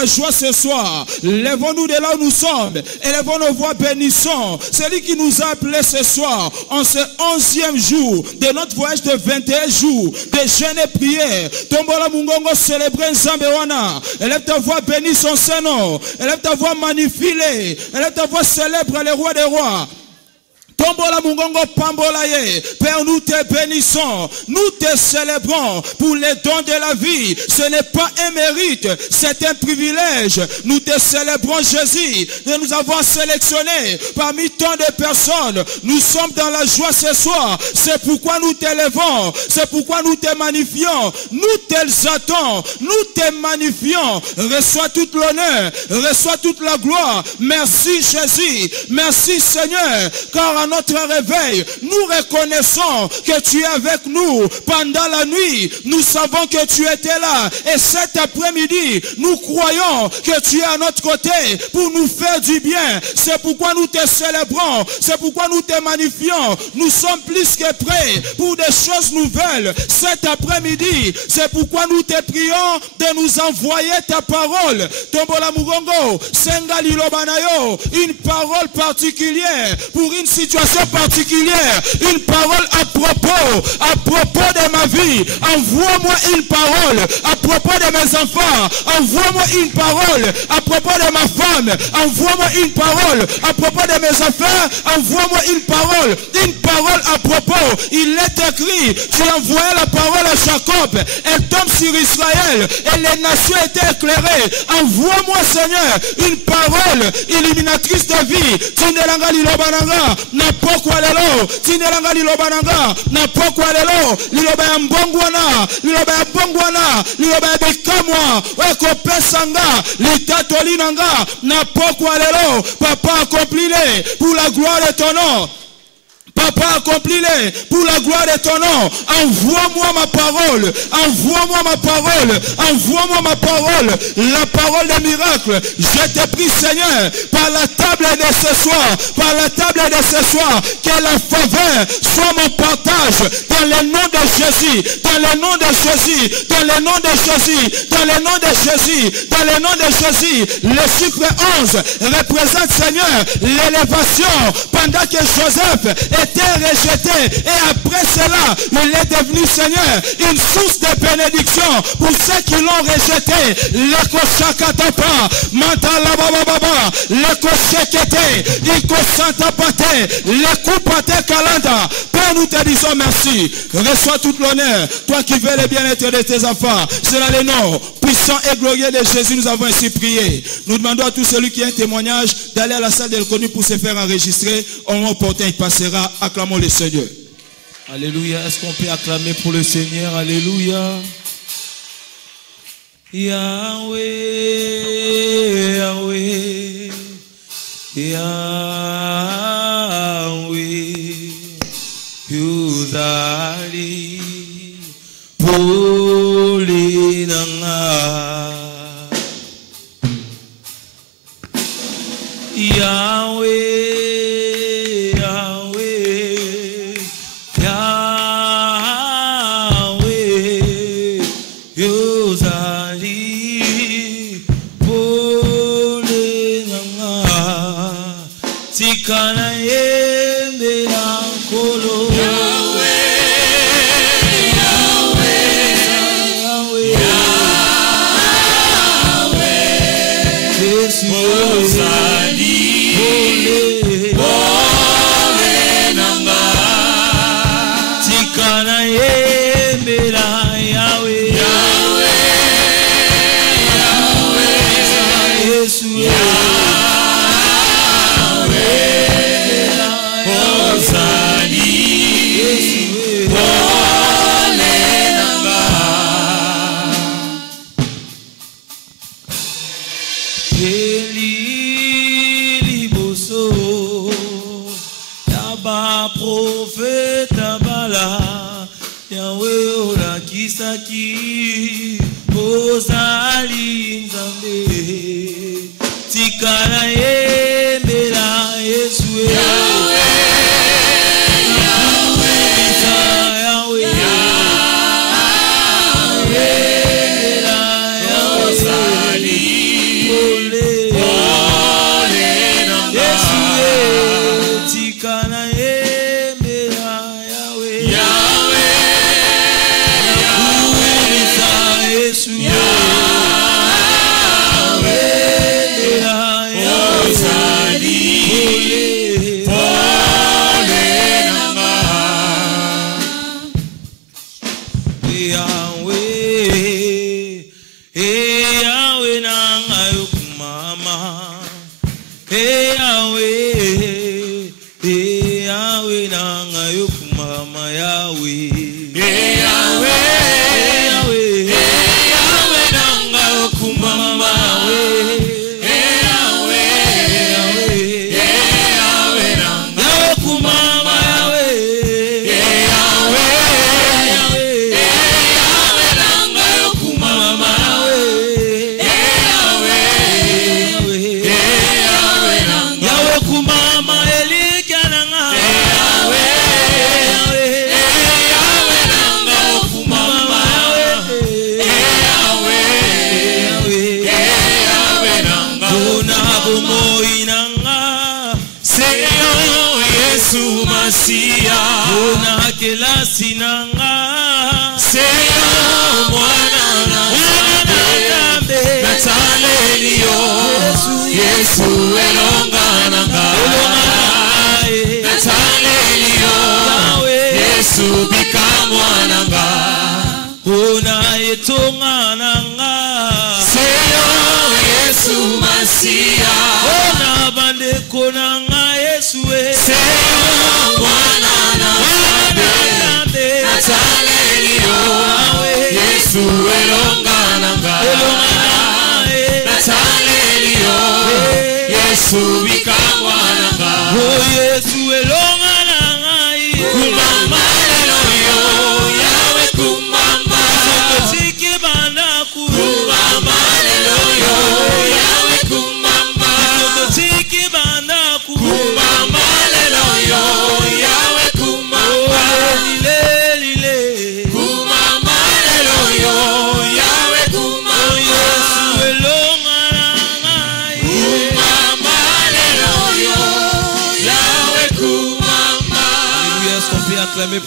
la joie ce soir. Lèvons-nous de là où nous sommes. Élevons nos voix, bénissons celui qui nous a appelés ce soir en ce 11e jour de notre voyage de 21 jours de jeûne et prière. Tombola mungongo, célébrer Nzambe wana. Élève ta voix, bénis son Saint-Nom. Élève ta voix, magnifie-le. Élève ta voix, célèbre le roi des rois. Tombola mungongo pambola ye. Père, nous te bénissons, nous te célébrons pour les dons de la vie. Ce n'est pas un mérite, c'est un privilège. Nous te célébrons, Jésus, de nous avoir sélectionnés parmi tant de personnes. Nous sommes dans la joie ce soir. C'est pourquoi nous t'élevons, c'est pourquoi nous te magnifions. Nous t'exaltons, nous te magnifions. Reçois toute l'honneur, reçois toute la gloire. Merci Jésus, merci Seigneur, car en notre réveil, nous reconnaissons que tu es avec nous pendant la nuit. Nous savons que tu étais là. Et cet après-midi, nous croyons que tu es à notre côté pour nous faire du bien. C'est pourquoi nous te célébrons. C'est pourquoi nous te magnifions. Nous sommes plus que prêts pour des choses nouvelles cet après-midi. C'est pourquoi nous te prions de nous envoyer ta parole. Tombola Mugongo, Senga Lilobanayo, une parole particulière pour une situation particulière, une parole à propos de ma vie. Envoie-moi une parole à propos de mes enfants. Envoie-moi une parole à propos de ma femme. Envoie-moi une parole à propos de mes affaires. Envoie-moi une parole à propos. Il est écrit, tu envoyais la parole à Jacob, elle tombe sur Israël et les nations étaient éclairées. Envoie-moi, Seigneur, une parole illuminatrice de vie. Tindelanga lilobananga na poko alelo, tindelanga lilobananga na poko alelo, liloba ya mbongwana, liloba ya mbongwana, liloba ya bikamwa, weko pesanga, litatolinanga na poko alelo. Papa, accomplis-les pour la gloire de ton nom. Papa, accomplis-les pour la gloire de ton nom. Envoie-moi ma parole. Envoie-moi ma parole. Envoie-moi ma parole. La parole des miracles. Je te prie, Seigneur, par la table de ce soir, par la table de ce soir, que la faveur soit mon partage dans le nom de Jésus, dans le nom de Jésus, dans le nom de Jésus, dans le nom de Jésus, dans le nom de Jésus. Le chiffre 11 représente, Seigneur, l'élévation pendant que Joseph était rejeté et après cela il est devenu, Seigneur, une source de bénédiction pour ceux qui l'ont rejeté. Le koshakatapa mantala baba, le koshekete, il kosantapate, le kupate kalanda. Père, nous te disons merci. Reçois toute l'honneur, toi qui veux le bien-être de tes enfants. C'est dans le nom puissant et glorieux de Jésus nous avons ainsi prié. Nous demandons à tout celui qui a un témoignage d'aller à la salle de l'inconnu pour se faire enregistrer. Au moment opportun, il passera. Acclamons le Seigneur. Alléluia. Est-ce qu'on peut acclamer pour le Seigneur? Alléluia. Yahweh, Yahweh, Yahweh, Yudari, Polinanga. Yahweh.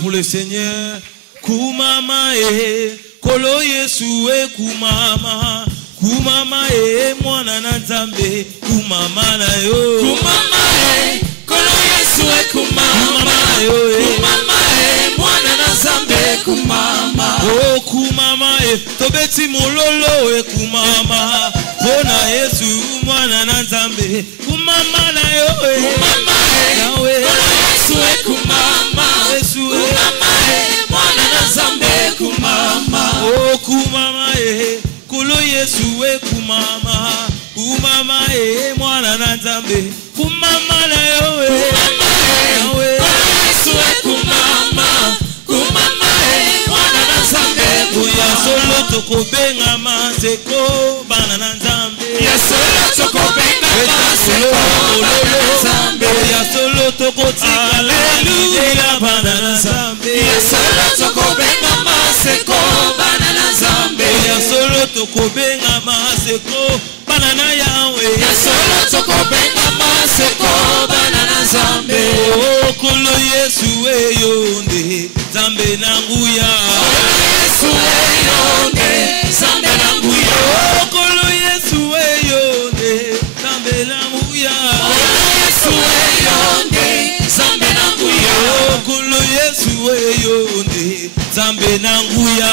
Pour le Seigneur, kumama kolo Yesu kumama, kumama mwana na Nzambe, kumama na yo, kumama kolo Yesu kumama, kumama mwana na Nzambe, kumama, oh kumama tobeti mololo kumama, pona Yesu mwana na Nzambe, kumama na yo, kumama nawe Yesu kumama, kumama mwana na Nzambe, kumama, oh kumama kolo Yesu kumama, kumama mwana na Nzambe, kumama na yo, kumama nawe Yesu kumama, kumama mwana na Nzambe, kuya solo tokobenga maseko bana na Nzambe, ya solo tokobenga maseko bana na Nzambe, ya solo tokotika haleluya bana na Nzambe, ya solo tokobenga maseko bana na Nzambe, ya solo tokobenga maseko bana na Yawe, ya solo tokobenga maseko bana na Nzambe, oh kolo Yesu yonde Nzambe nanguya, Yesu yonde Nzambe nanguya, oh kolo Yesu yonde Nzambe nanguya, Yesu yonde Nzambe nanguya, oh kolo Yesu yonde Nzambe nanguya,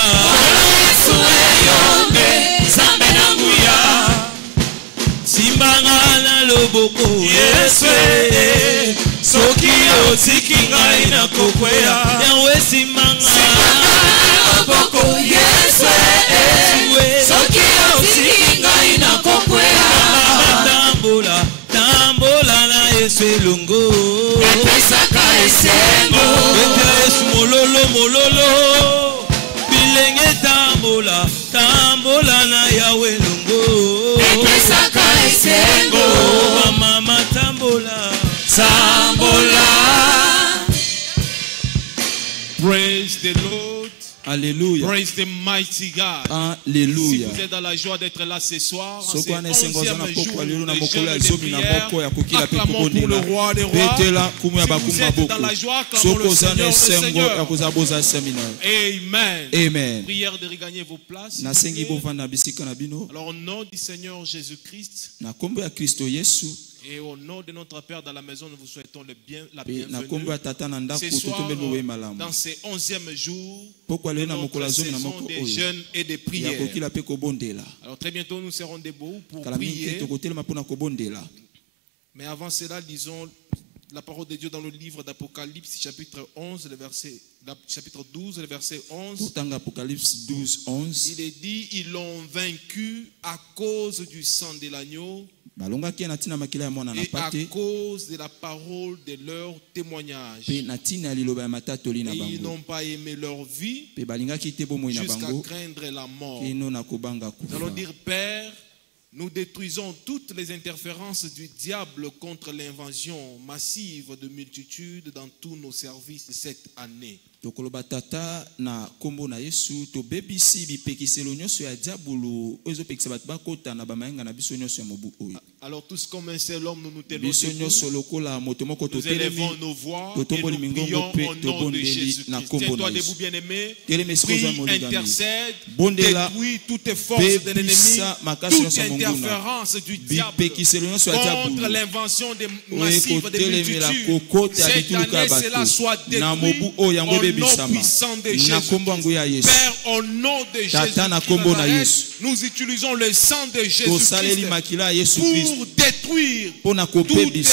Yesu yonde Nzambe nanguya, simbanga na loboko Yesu soki otiki ngai na kokweya yawe simbanga na loboko Yesu soki otiki ngai na kokweya, tambola tambola na Yesu elongo epesaka esengo, ete Yesu mololo mololo bilenge, tambola tambola na Yawe elongo epesaka esengo, mama tambola tambola. Praise the Lord. Alléluia. Praise the mighty God. Si Alléluia. vous êtes dans la joie d'être là ce soir, en ce Soko ana esengoza na 11e poko jour alelo na de mokolo ya jeûne et de zomi na prière, moko ya kokila pe acclamons pour le kokondela. roi des rois. Betela kumu ya Si bakumu vous êtes maboko. dans la joie, acclamons Soko le za na Seigneur, le esengo ya Seigneur. kozaboza seminaire. Amen. Amen. Prière de regagner vos places. Nasengi bovanda bisika na bino. Alors au nom du Seigneur Jésus-Christ Na kombo ya Kristo Yesu et au nom de notre Père dans la maison, nous vous souhaitons la pe na kombo bienvenue. ya tata na ndako Ce soir, totombeli boye malamu. dans ces 11e jours, Poko alelo na mokolo notre ya zomi na saison moko des oyo. jeûnes et des Ya prières. kokila pe kobondela. Alors très bientôt, nous serons debout pour Kala mingi prier. tokotelema mpona kobondela. Mais avant cela, lisons la parole de Dieu dans le livre d'Apocalypse, chapitre 11, chapitre 12, le verset 11. Totanga Apocalypse 12, 11. Il est dit, ils l'ont vaincu à cause du sang de l'agneau Balongaki na tina makila ya mwana na et à pate. cause de la parole de leur témoignage. Pe na tina liloba ya matatoli na Et ils bango. n'ont pas aimé leur vie Pe balingaki te bomoi na jusqu'à bango. craindre la mort. Kino na kobanga Nous allons kufa. dire, Père, nous détruisons toutes les interférences du diable contre l'invasion massive de multitudes dans tous nos services cette année. Tokoloba tata na kombo na Yesu tobebisi bipekiselo nyonso ya diabolo ezopekisa bato bakota na bamayenga na biso nyonso ya mobu oyo. Alors tous comme un seul homme, nous nous tenons Biso nyonso debout. lokola moto moko Nous totelemi. élevons nos voix et Totomboli nous mingongo prions pe au nom de tobondeli Jésus-Christ. na kombo Tiens-toi na debout, Yesu. bien-aimé. Telemi esiko Prie, za moligami. intercède, Bondela, détruis toutes les forces de l'ennemi, bebisa makasi toute nyonso ya monguna. interférence du diable Bipekiselo nyonso ya contre diabolo. l'invention des massives de Ekotelemela multitudes. kokota ya Cette bituluka ya année, cela soit bato. Na détruit mobu oyo yango au nom ebebisama. puissant de Na Jésus. kombo yango ya Yesu. Père, au nom de Jésus, Tata na kombo na Yesu. nous utilisons le sang de Tosaleli Jésus makila ya Yesu Kristo. pour détruire Pona toute kopebisa.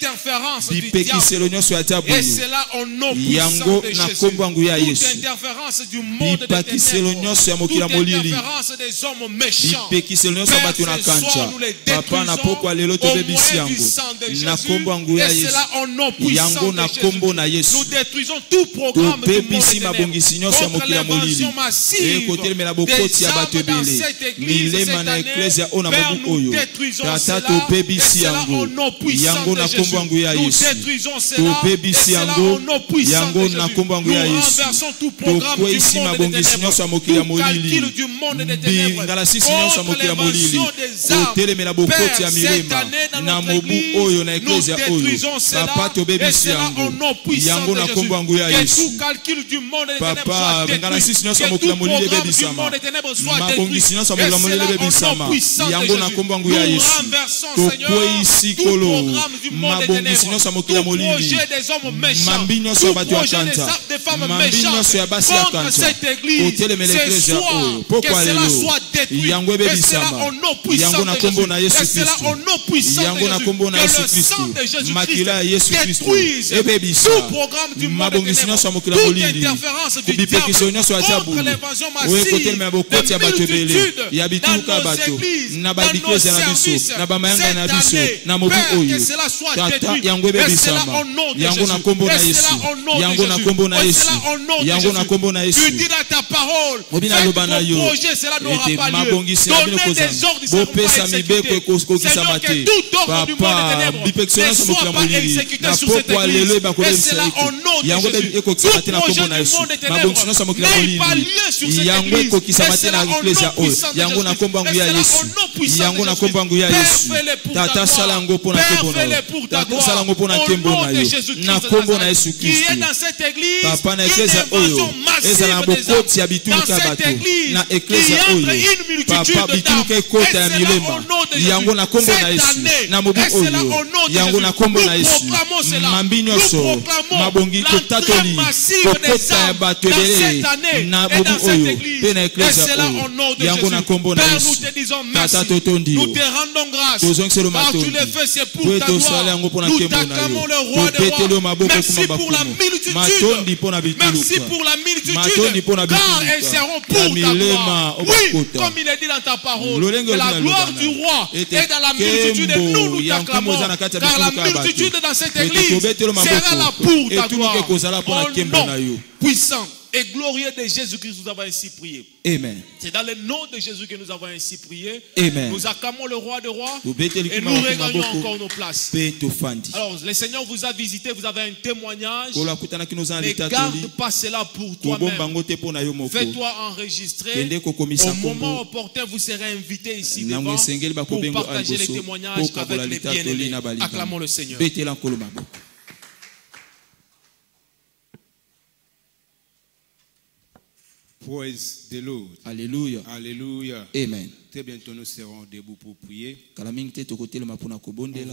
interférence du diable. Bipekiselo nyonso ya Et diabolo. cela au nom puissant Yango de na Jésus. kombo yango ya Toute Yesu. interférence du monde des Bipakiselo ténèbres, nyonso ya toute mokili ya molili. interférence des hommes méchants. Bipekiselo nyonso ya Père, bato na ce soir, kancha. nous les Papa na détruisons poko alelo au tobebisi moyen du yango. sang de Jésus. Na kombo yango ya Et Yesu. cela au nom puissant Yango na de Jésus. kombo na Yesu. Nous détruisons tout programme du monde Tobebisi des ténèbres mabongisi nyonso ya contre mokili ya molili. l'invasion massive Ekotelemela bokoti ya bato des âmes dans ebele. cette église Milema cette na année. eklezia oyo na Père, mobu nous oyo. détruisons Tata cela. tobebisi Et cela yango. au nom puissant Yango de na Jésus. kombo yango ya Nous Yesu. détruisons cela. Tobebisi Et cela yango. au nom puissant Yango de na Jésus. kombo yango Nous ya Yesu. renversons tout programme du Tokweyisi monde des mabongisi nyonso ya mokili ya ténèbres. Tout molili. calcul du monde des ténèbres. Bingalasisi nyonso ya Contre mokili ya molili. l'invasion des âmes. Kotelemela bokoti ya Père, cette milema. année dans Na notre mobu église, oyo na nous eklezia oyo. détruisons cela. Papa Et tobebisi cela yango. au nom puissant Yango de na Jésus. kombo yango ya Que Yesu. tout calcul du monde des ténèbres Papa, soit bingalasisi détruit. nyonso ya Que mokili ya tout molili programme du ebebisama. monde des ténèbres soit Mabongisi détruit. nyonso ya Et mokili ya molili cela au ebebisama. nom puissant de Yango na Jésus. kombo yango Nous ya Yesu. renversons, Seigneur, Tokweyisi tout kolo. programme du monde des Mabongisi ténèbres. nyonso ya mokili ya Tout molili. projet des hommes méchants. Mambi nyonso ya Tout bato ya projet kanta. des femmes Mambi nyonso ya basi ya méchantes contre kanta. cette église. Kotelemela Ce eklezia soir, oyo. que Pokwa cela lelo. soit détruit. Yango Et cela ebebisama. au nom puissant Yango na de kombo Jésus. na Yesu Et cela Kristo. au nom puissant de Yango na Jésus. kombo na Que Yesu le sang Kristo. de Jésus-Christ Makila ya Yesu Kristo. détruise Ebebisa. tout programme du monde des Mabongisi nyonso ya ténèbres. mokili ya Toute molili. interférence du Bipekiselo nyonso ya diable diabolo. contre l'invasion Oyo ekotelemela bokoti ya massive bato de ebele. multitudes Ya bituka ya dans nos bato. églises, Na dans nos babiklezia na biso. services. Na bamayanga na Cette biso. année, Na mobu Père, oyo. que cela soit Tata détruit. yango Et cela ebebisama. au nom de Yango na Jésus. kombo na Et Yesu. cela au nom de Yango na Jésus. kombo na Et Yesu. cela au nom de Yango na Jésus. kombo na Yesu. Tu dis dans ta parole, Mobina faites loba na yo. vos projets, cela n'aura Ete pas lieu. mabongisi na bino Donnez des kozanga. ordres, ils seront Bopesa pas mibeko exécutés. ekokokisa Seigneur, mate. que tout ordre du monde Papa, des ténèbres bipekiselo ne nyonso soit mokili ya pas molili. exécuté Na sur cette pokwa lelo église. Et ebakolebisa cela ete. au nom de Yango Jésus. ekokisa mate na Tout kombo projet na du Yesu. monde des Mabongisi nyonso ya mokili ya ténèbres n'aille pas molili. lieu sur cette Yango église. ekokisa Et mate cela na au nom eklezia oyo. puissant de Yango na Jésus. kombo yango Et ya cela Yesu. au nom puissant Yango de na Jésus. kombo yango ya Père, Yesu. fais-le pour ta Tata gloire. sala yango mpona Père, kembo na fais-le yo. pour ta Tata gloire. sala yango mpona Au kembo nom na de yo. Jésus-Christ Na de kombo na Nazareth, Yesu qui est Kristo. dans cette église, Papa na une eklezia invasion oyo massive ezala na des âmes. bokoti ya Dans bituluka ya cette bato église, na qui eklezia entre oyo une multitude papa d'âmes. bituluka Et ekota c'est ya là milema au nom de yango na kombo Jésus. na Cette Yesu année, na mobu et c'est là oyo au nom de yango na Jésus. kombo Nous na Yesu proclamons cela. mambi Nous nyonso proclamons mabongi l'entrée totatoli massive des kokota ya âmes bato dans ebele cette année na et mobu dans cette oyo église. mpe na Et eklezia c'est là au nom oyo de yango na Jésus. kombo na Père, Yesu nous te disons merci. tata totondi Nous yo te rendons grâce. tozongiselo Car tu matondi le fais, c'est pour po ta tosala gloire. yango mpona Nous nkembo na t'acclamons yo le roi des topeteli yo rois. maboko Merci ekoma pour la bakumu multitude. matondi mpo na Merci bituluka pour la matondi mpo na multitude. Car elles bituluka seront ya pour ta milema gloire. Oui, obakota comme il est dit dans ta parole. Lolenge Que la olobina gloire lobana. du roi Ete est dans la multitude et nous nous kembo t'acclamons. ya nkemo eza na kati ya Car la bituluka ya bato. multitude dans cette Ete église tobetelo maboko. sera là pour ta Etuluka gloire. ekozala mpona Au nkembo nom na yo. puissant et glorieux de Jésus-Christ, nous avons ainsi prié. Amen. C'est dans le nom de Jésus que nous avons ainsi prié. Amen. Nous acclamons le roi des rois Et et nous regagnons encore nos places. Alors, le Seigneur vous a visité, vous avez un témoignage. Ne garde pas cela pour toi-même. Fais-toi enregistrer. Au moment opportun, vous serez invité ici devant pour partager les témoignages avec les bien-aimés. Acclamons le Seigneur. Praise the Lord. Alléluia. Alléluia. Amen. Très bientôt nous serons debout pour prier. On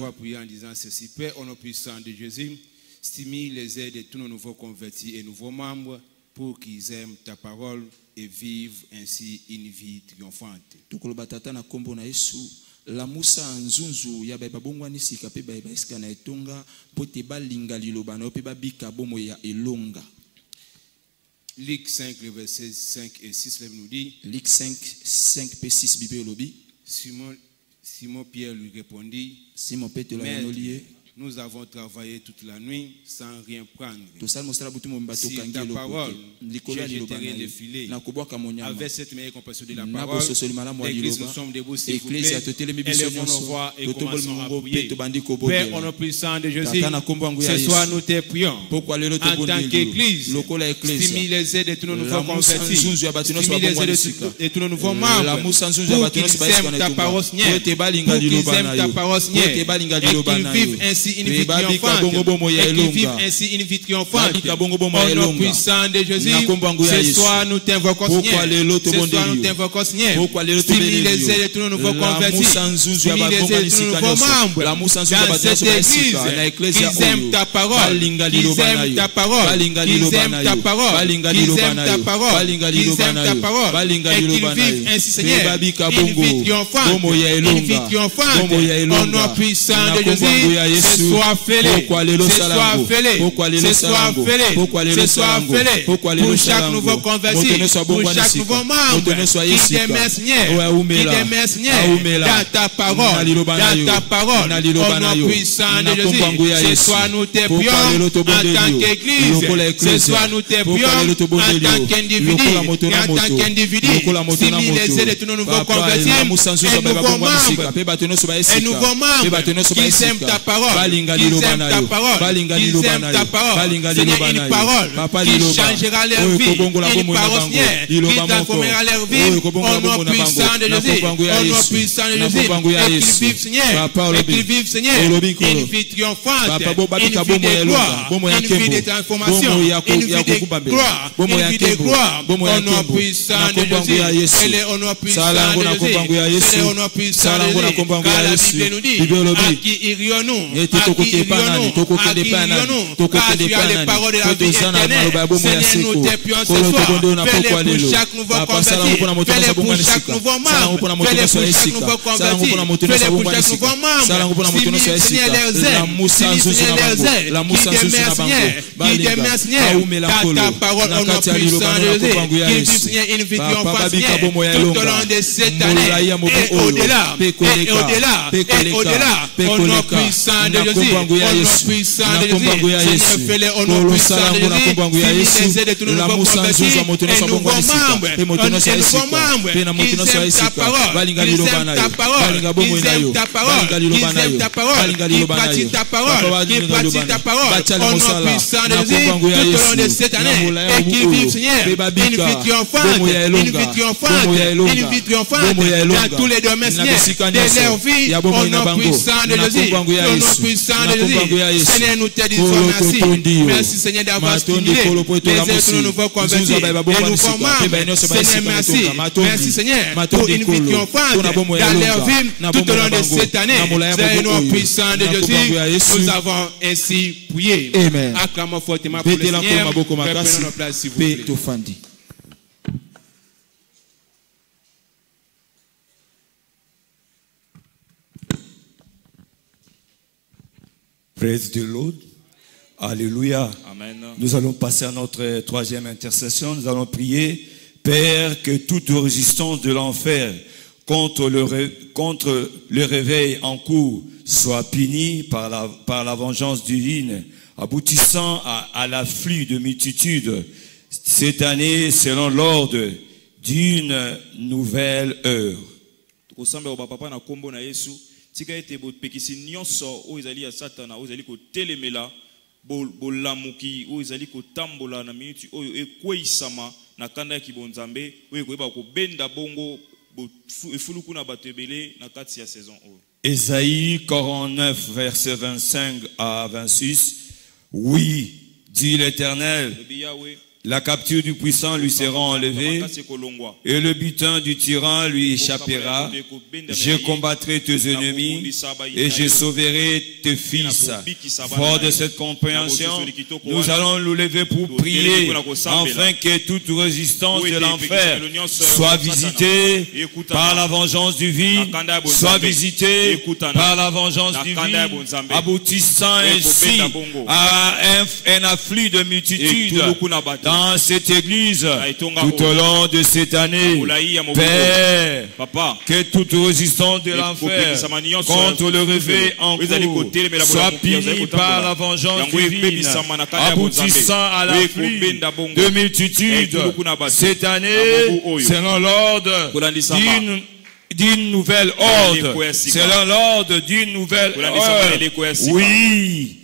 va prier en disant ceci. Père, au nom puissant de Jésus, stimule les aides de tous nos nouveaux convertis et nouveaux membres pour qu'ils aiment ta parole et vivent ainsi une vie triomphante. La musa nzunzu ya baba bongwani sika pe baba iska na etonga pote balinga liloba na pe babika bomo ya elonga. Luc 5, le verset 5 et 6 nous dit. Luc 5, 5 et 6 Bible lobi. Simon Pierre lui répondit. Simon Peter Maître, nous avons travaillé toute la nuit sans rien prendre. Si ta parole, je jeterai le filet. Avec cette meilleure compassion de la parole, l'Église, nous sommes debout, s'il vous plaît. Élevons nos voix et commençons à prier. Père, au nom puissant de Jésus, ce soir nous te prions. En tant qu'Église, stimule les aides de tous nos nouveaux convertis, stimule les aides de tous nos nouveaux membres, pour qu'ils aiment ta parole, Seigneur, pour qu'ils aiment ta parole, Seigneur, et qu'ils vivent ainsi une vie triomphante, et qui vivent ainsi une vie triomphante. Au nom puissant de Jésus, ce soir nous t'invoquons, Seigneur. Ce soir nous t'invoquons, Seigneur. Stimule les aides de tous nos nouveaux convertis, stimule les aides de tous nos nouveaux membres dans cette église, qu'ils aiment ta parole, qu'ils aiment ta parole, qu'ils aiment ta parole, qu'ils aiment ta parole, qu'ils aiment ta parole, et qu'ils vivent ainsi, Seigneur, une vie triomphante, une vie triomphante. Au nom puissant de Jésus, ce soit fêlé, ce soit fêlé, ce soit fêlé, ce soit fêlé pour chaque nouveau converti, pour chaque nouveau membre qui t'aime, Seigneur, qui t'aime, Seigneur, dans ta parole, dans ta parole. Au nom puissant de Jésus, ce soir nous te prions en tant qu'Église, ce soir nous te prions en tant qu'individu, et en tant qu'individu, stimule les aides de tous nos nouveaux convertis, et nouveaux membres qui aiment ta parole, qui aiment ta parole, qui aiment ta parole, Seigneur, une parole qui changera leur vie, une parole, Seigneur, qui transformera leur vie, au nom puissant de Jésus, au nom puissant de Jésus, et qu'ils vivent, Seigneur, et qu'ils vivent, Seigneur, une vie triomphante, une vie de gloire, une vie de transformation, une vie de gloire, une vie de gloire, au nom puissant de Jésus, et le au nom puissant de Jésus, et le au nom puissant de Jésus, car la Bible nous dit, à qui irions-nous, à qui irions-nous, à qui irions-nous, car tu as les paroles de la vie éternelle. Seigneur, nous te prions ce soir, fais-les pour chaque nouveau converti, fais-les pour chaque nouveau membre, fais-les pour chaque nouveau converti, fais-les pour chaque nouveau membre, stimule, Seigneur, leurs ailes, stimule, Seigneur, leurs ailes, qui demeurent, Seigneur, dans ta parole, au nom puissant de Jésus, qu'ils vivent, Seigneur, une vie triomphante, Seigneur, tout au long de cette année, et au-delà, et au-delà, et au-delà, au nom puissant de Jésus, au nom puissant de Jésus, Seigneur, fais-les au nom puissant de Jésus, stimule les aides de tous nos nouveaux convertis, et nouveaux membres, et nouveaux membres, qu'ils aiment ta parole, qu'ils aiment ta parole, qu'ils aiment ta parole, qu'ils aiment ta parole, qu'ils pratiquent ta parole, qu'ils pratiquent ta parole, au nom puissant de Jésus, tout au long de cette année, et qu'ils vivent, Seigneur, une vie triomphante, une vie triomphante, une vie triomphante, dans tous les domaines, Seigneur, de leur vie, au nom puissant de Jésus, au nom puissant de Jésus. Seigneur, nous te disons merci. Merci, Seigneur, d'avoir stimulé les aides de nos nouveaux convertis et nouveaux membres. Seigneur, merci. Merci, Seigneur, pour une vie triomphante dans leur vie tout au long de cette année. C'est le nom puissant de Jésus. Nous avons ainsi prié. Amen. Acclamons fortement pour le Seigneur. Reprenons nos places, s'il vous plaît. Praise the Lord. Alléluia. Amen. Nous allons passer à notre troisième intercession. Nous allons prier, Père, que toute résistance de l'enfer contre le réveil en cours soit punie par la vengeance divine, aboutissant à l'afflux de multitudes cette année selon l'ordre d'une nouvelle heure. Ésaïe 49, verset 25 à 26. Oui, dit l'Éternel, la capture du puissant lui sera enlevée et le butin du tyran lui échappera. Je combattrai tes ennemis et je sauverai tes fils. Fort de cette compréhension, nous allons nous lever pour prier afin que toute résistance de l'enfer soit visitée par la vengeance divine, soit visitée par la vengeance divine, aboutissant ainsi à un afflux de multitudes dans cette église tout au long de cette année. Père, que toute résistance de l'enfer contre le réveil en cours soit punie par la vengeance divine, aboutissant à l'afflux de multitudes cette année selon l'ordre d'une nouvelle ordre, selon l'ordre d'une nouvelle ordre. Oui,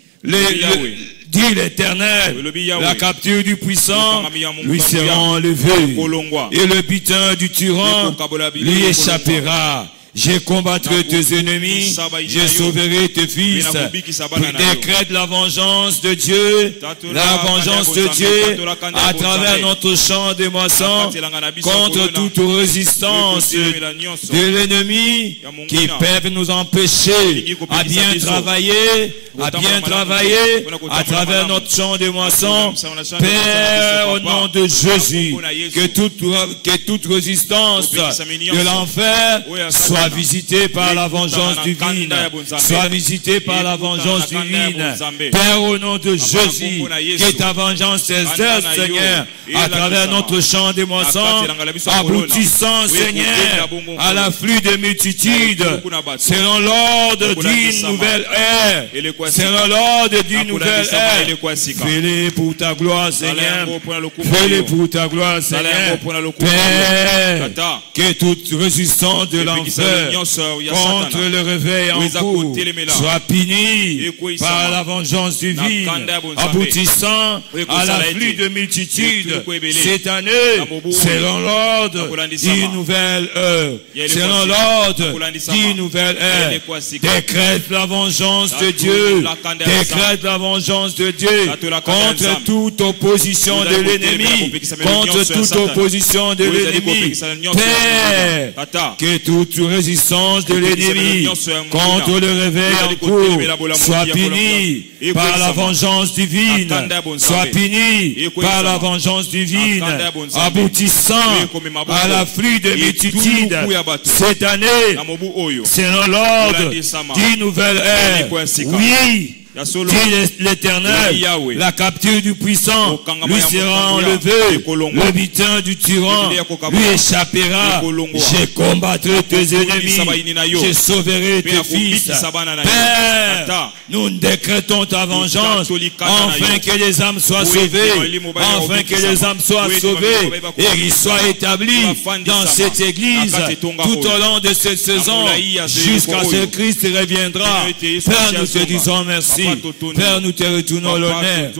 dit l'Éternel, la capture du puissant lui sera enlevée et le butin du tyran lui échappera. Je combattrai tes ennemis, je sauverai tes fils. Décrète la vengeance de Dieu, à travers notre champ de moissons contre toute résistance de l'ennemi qui peuvent nous empêcher à bien travailler à travers notre champ de moissons. Père, au nom de Jésus, que toute résistance de l'enfer soit visité par la vengeance divine. Soit visité par la vengeance divine. Père, au nom de Jésus, que ta vengeance s'exerce, Seigneur, à travers notre champ de moissons, aboutissant, Seigneur, à l'afflux de multitudes, selon l'ordre d'une nouvelle ère. Selon l'ordre d'une nouvelle ère. Fais-le pour ta gloire, Seigneur. Fais-le pour ta gloire, Seigneur. Père, que toute résistance de l'enfer contre le réveil en cours soit punie par la vengeance divine, aboutissant à l'afflux de multitudes cette année, selon l'ordre d'une nouvelle heure. Selon l'ordre d'une nouvelle heure. Décrète la vengeance de Dieu. Décrète la vengeance de Dieu contre toute opposition de l'ennemi. Contre toute opposition de l'ennemi. Père, que toute résistance de l'ennemi contre le réveil en cours soit punie par la vengeance divine, soit punie par la vengeance divine, aboutissant à l'afflux de multitudes cette année, selon l'ordre d'une nouvelle ère. Oui, dit l'Éternel, la capture du puissant lui sera enlevée, le butin du tyran lui échappera. Je combattrai tes ennemis, je sauverai tes fils. Père, nous décrétons ta vengeance, afin que les âmes soient sauvées, afin que les âmes soient sauvées et qu'ils soient établis dans cette église tout au long de cette saison, jusqu'à ce que Christ reviendra. Père, nous te disons merci. Père, nous te retournons l'honneur.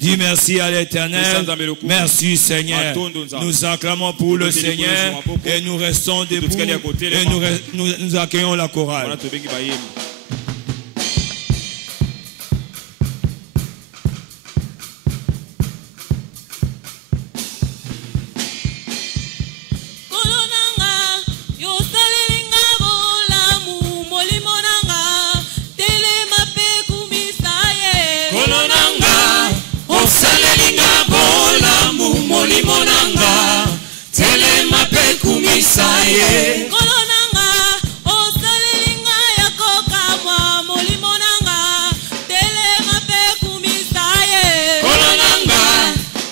Dis merci à l'Éternel. Merci Seigneur. Nous acclamons pour le Seigneur et nous restons debout et nous accueillons la chorale. Kolonanga, osalelinga yakoka mwa molimonanga, telema pe kumisaye. Kolonanga,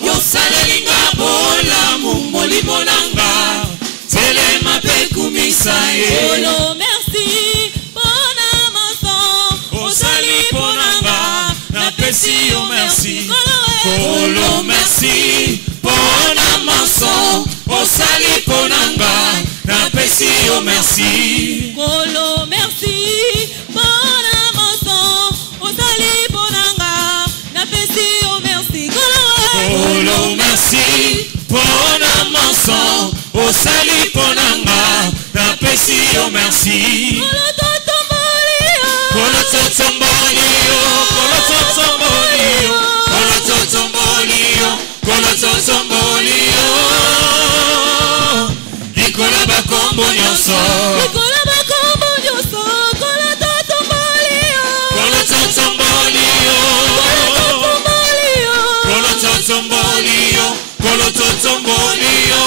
osalelinga bolamu molimonanga, telema pe kumisaye. Olo merci, bona mason, osali ponanga, na pesi yo merci. Kolo merci, bona oh merci. Kolo merci. Bona moson. Osali bonanga. Na pesi oh merci. Kolo merci. Bona moson. Osali bonanga. Na pesi oh merci. Kolo totombolio. Kolo totombolio. Kolo totombolio. Kolo totombolio. Likola bakombo nyonso. Likola bakombo nyonso. Kolo totombolio. Kolo totombolio. Kolo totombolio. Kolo totombolio.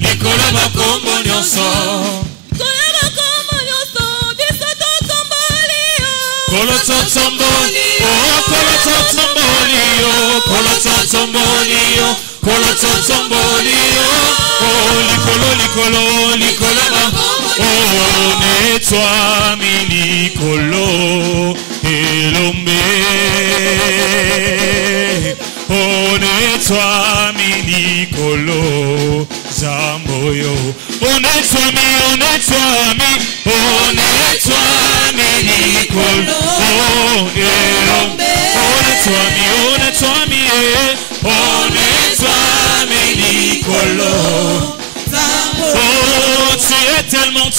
Likola bakombo nyonso. Likola bakombo nyonso. Biso totombolio. Kolo totombolio. Kolo totombolio. Kolo totombolio. Kolo totombolio. Oh likolo likolo likolo ba. Oh netwa mi likolo elombe. Oh netwa mi likolo zamboyo. Oh netwa mi likolo elombe. Oh netwa mi Nicolo. Oh, tu es tellement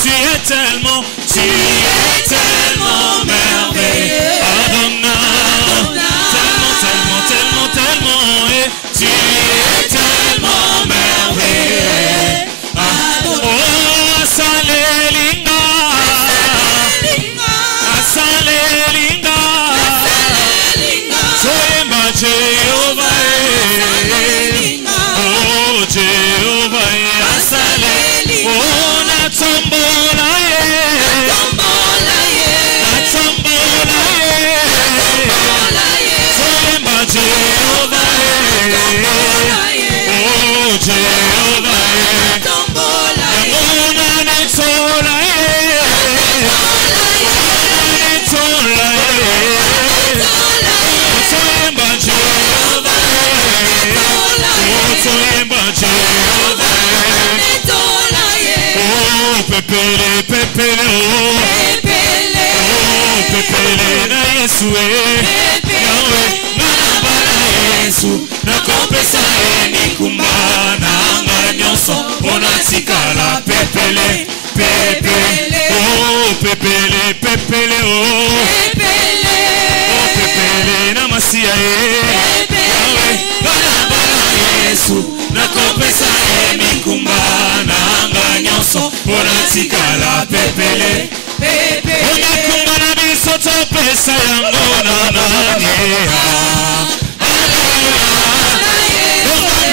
merveilleux. Adonai, tellement, et tu es tellement merveilleux. Oh, Asalelinga, Soyemba Jehovah. Jehovah Asale, oh na tombola ye, Soyemba Jehovah, oh Jehovah, Yamuna netola ye, Soyemba Jehovah, Soyemba Jehovah. Oh, pepele, pepele, oh, pepele na Yesu, Yahweh, na Yesu, na kopesa enikumana nganyonso, onatikala pepele, pepele, oh, pepele, pepele, oh, pepele na Masia, Yahweh, Yesu, na kopesa enikumana nganyonso, onatikala pepele, onakumana biso topesa yango na nani.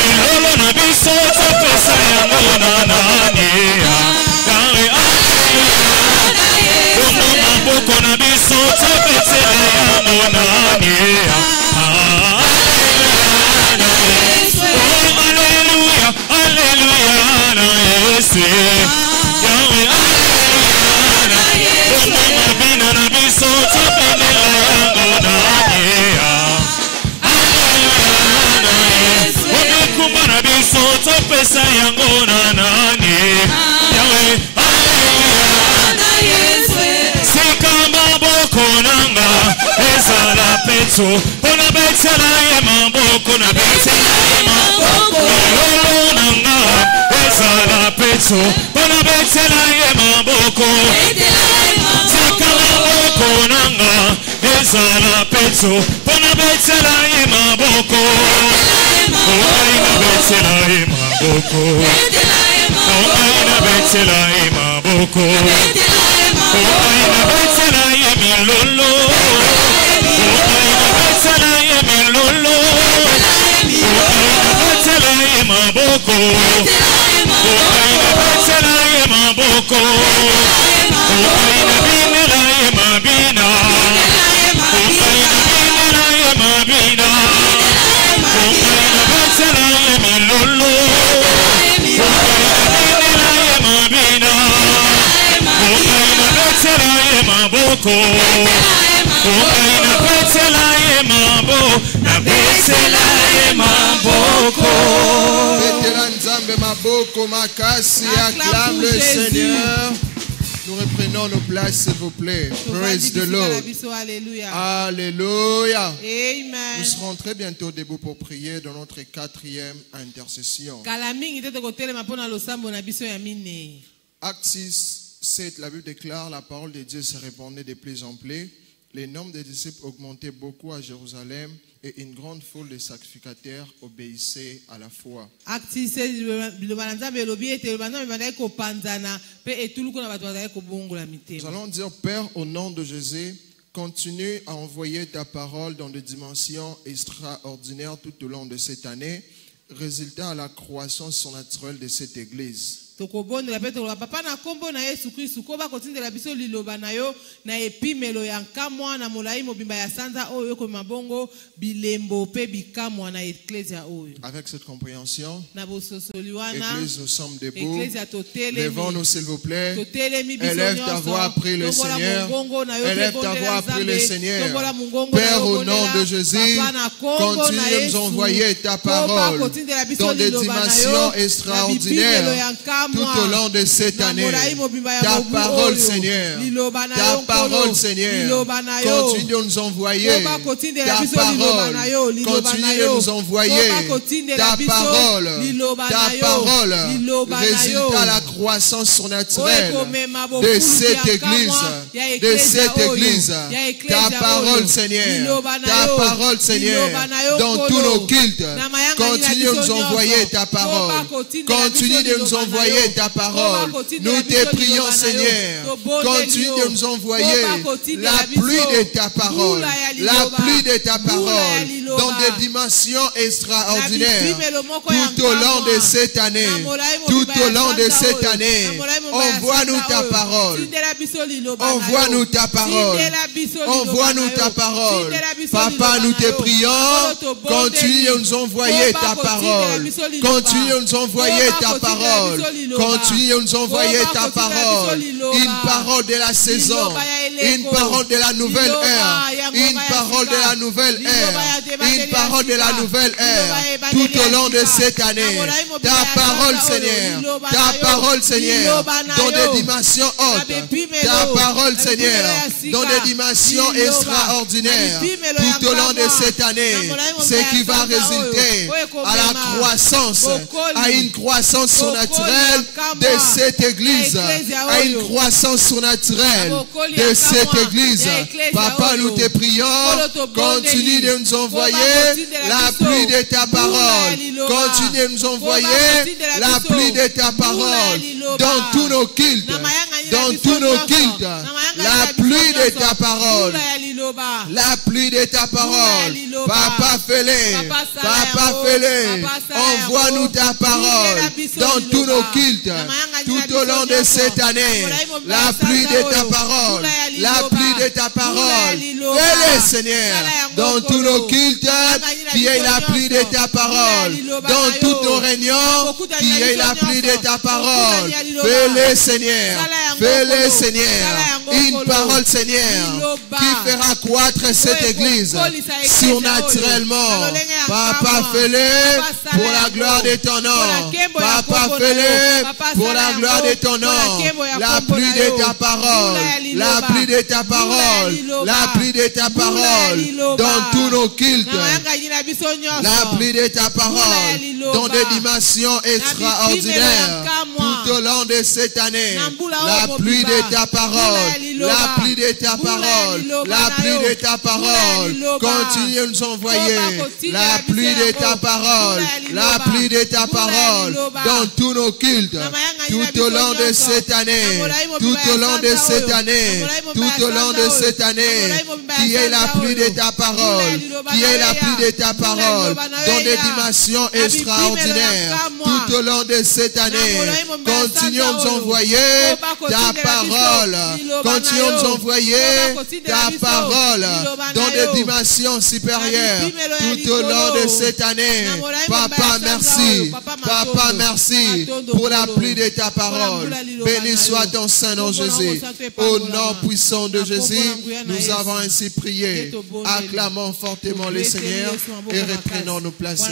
Milolo na biso topesa yango na nani. Maboko na biso topesa yango na nani. Alléluia na Yesu, Yahweh, Alléluia na biso topesa yango na nani. Kumba na biso topesa yango na nani. Yahweh, sika maboko nanga ezala peto, pona betela ye maboko na betela ye maboko. Lolo nanga ezala peto, pona betela ye maboko. Sika maboko nanga ezala peto, pona betela ye maboko. Oina betela ye maboko. Oina betela ye maboko. Oina betela ye milolo. Oina betela ye milolo. Oina betela ye maboko. Oina betela ye maboko. Oina binela ye mabina. Oina binela ye mabina. Oina betela ye milolo. Oina binela ye mabina. Oina betela ye maboko. Oina Napesela ye mambo, napesela ye maboko. Acclame le Seigneur. Nous reprenons nos places, s'il vous plaît. Praise the Lord. Alléluia. Amen. Nous serons très bientôt debout pour prier dans notre 4e intercession. Acte 6, 7, la Bible déclare, la parole de Dieu se répandait de plus en plus. Les nombres des disciples augmentaient beaucoup à Jérusalem et une grande foule de sacrificateurs obéissaient à la foi. Nous allons dire, Père, au nom de Jésus, continue à envoyer ta parole dans des dimensions extraordinaires tout au long de cette année, résultat à la croissance surnaturelle de cette église. Papa na kombo na Yesu Kristu ko ba kotindela biso liloba na yo na epimelo ya nkamwa na molai mobimba ya sanza oyo ko mabongo bilembo pe bikamwa na eklesia oyo. Avec cette compréhension, na bososoliwana église, nous sommes debout. Eklesia totele. Levons-nous s'il vous plaît. Totele mi biso. Élève ta voix, prie le Seigneur. Élève ta voix, prie le Seigneur. Père, au nom de Jésus, continue de nous envoyer ta parole dans des dimensions extraordinaires. Tout au long de cette année, ta parole, Seigneur, ta parole, Seigneur, continue de nous envoyer ta parole, continue de nous envoyer ta parole, résultat à la croissance surnaturelle de cette église, ta parole, Seigneur, dans tous nos cultes, continue de nous envoyer ta parole, continue de nous envoyer ta parole. Nous te prions, Seigneur. Continue de nous envoyer la pluie de ta parole. La pluie de ta parole dans des dimensions extraordinaires. Tout au long de cette année. Tout au long de cette année. Envoie-nous ta parole. Envoie-nous ta parole. Envoie-nous ta parole. Papa, nous te prions. Continue de nous envoyer ta parole. Continue de nous envoyer ta parole. Continue de nous envoyer ta parole, une parole de la saison, une parole de la nouvelle ère, une parole de la nouvelle ère, une parole de la nouvelle ère, tout au long de cette année. Ta parole, Seigneur, dans des dimensions hautes, ta parole, Seigneur, dans des dimensions extraordinaires, tout au long de cette année, ce qui va résulter à la croissance, à une croissance surnaturelle de cette église, à une croissance surnaturelle de cette église. Papa, nous te prions, continue de nous envoyer la pluie de ta parole, continue de nous envoyer la pluie de ta parole dans tous nos cultes, dans tous nos cultes, la pluie de ta parole, la pluie de ta parole. Papa, fais-le, Papa, fais-le, envoie-nous ta parole dans tous nos cultes, tout au long de cette année, la pluie de ta parole, la pluie de ta parole. Fais-le, Seigneur, dans tous nos cultes, qui est la pluie de ta parole, dans toutes nos réunions, qui est la pluie de ta parole. Fais-le, Seigneur, fais-le, Seigneur, une parole, Seigneur, qui fera croître cette église surnaturellement. Papa, fais-le pour la gloire de ton nom. Papa, fais-le pour la gloire de ton nom. La pluie de ta parole, la pluie de ta parole, la pluie de ta parole dans tous nos cultes, la pluie de ta parole dans des dimensions extraordinaires tout au long de cette année. La pluie de ta parole, la pluie de ta parole, la pluie de ta parole. Continue de nous envoyer la pluie de ta parole, la pluie de ta parole dans tous nos cultes tout au long de cette année, tout au long de cette année, tout au long de cette année, qui est la pluie de ta parole, qui est la pluie de ta parole dans des dimensions extraordinaires tout au long de cette année. Continue de nous envoyer ta ta parole. Continue de nous envoyer ta parole dans des dimensions supérieures tout au long de cette année. Papa, merci. Papa, merci pour la pluie de ta parole. Béni soit ton Saint-Nom, Jésus. Au nom puissant de Jésus, nous avons ainsi prié. Acclamons fortement le Seigneur et reprenons nos places.